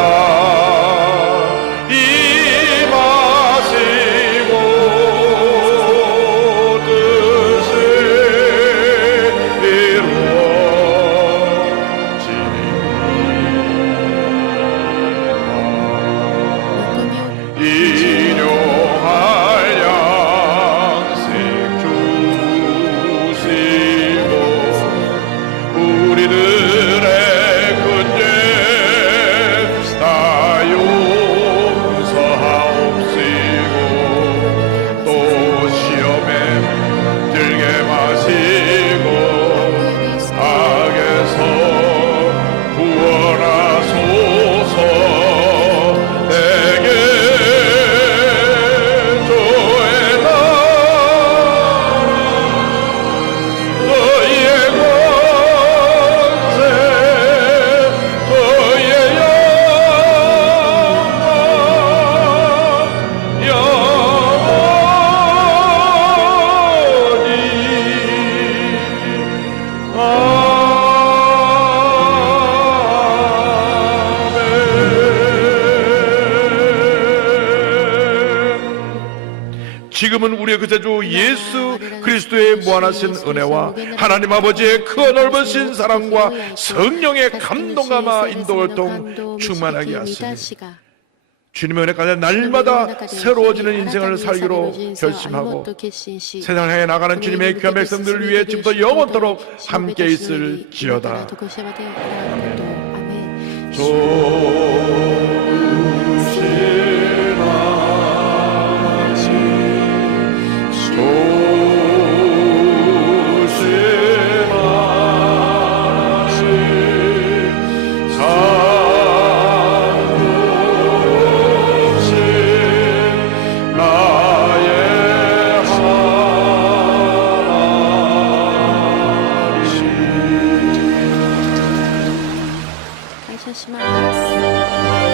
임하시고 지금은 우리의 구세주 예수 그리스도의 무한하신 은혜와 하나님 아버지의 그 넓으신 사랑과 성령의 감동감화 인도활동 충만하게 하시니 주님의 은혜 가운데 날마다 새로워지는 인생을 살기로 결심하고 세상을 향해 나가는 주님의 귀한 백성들을 위해 지금부터 영원토록 함께 있을지어다. します。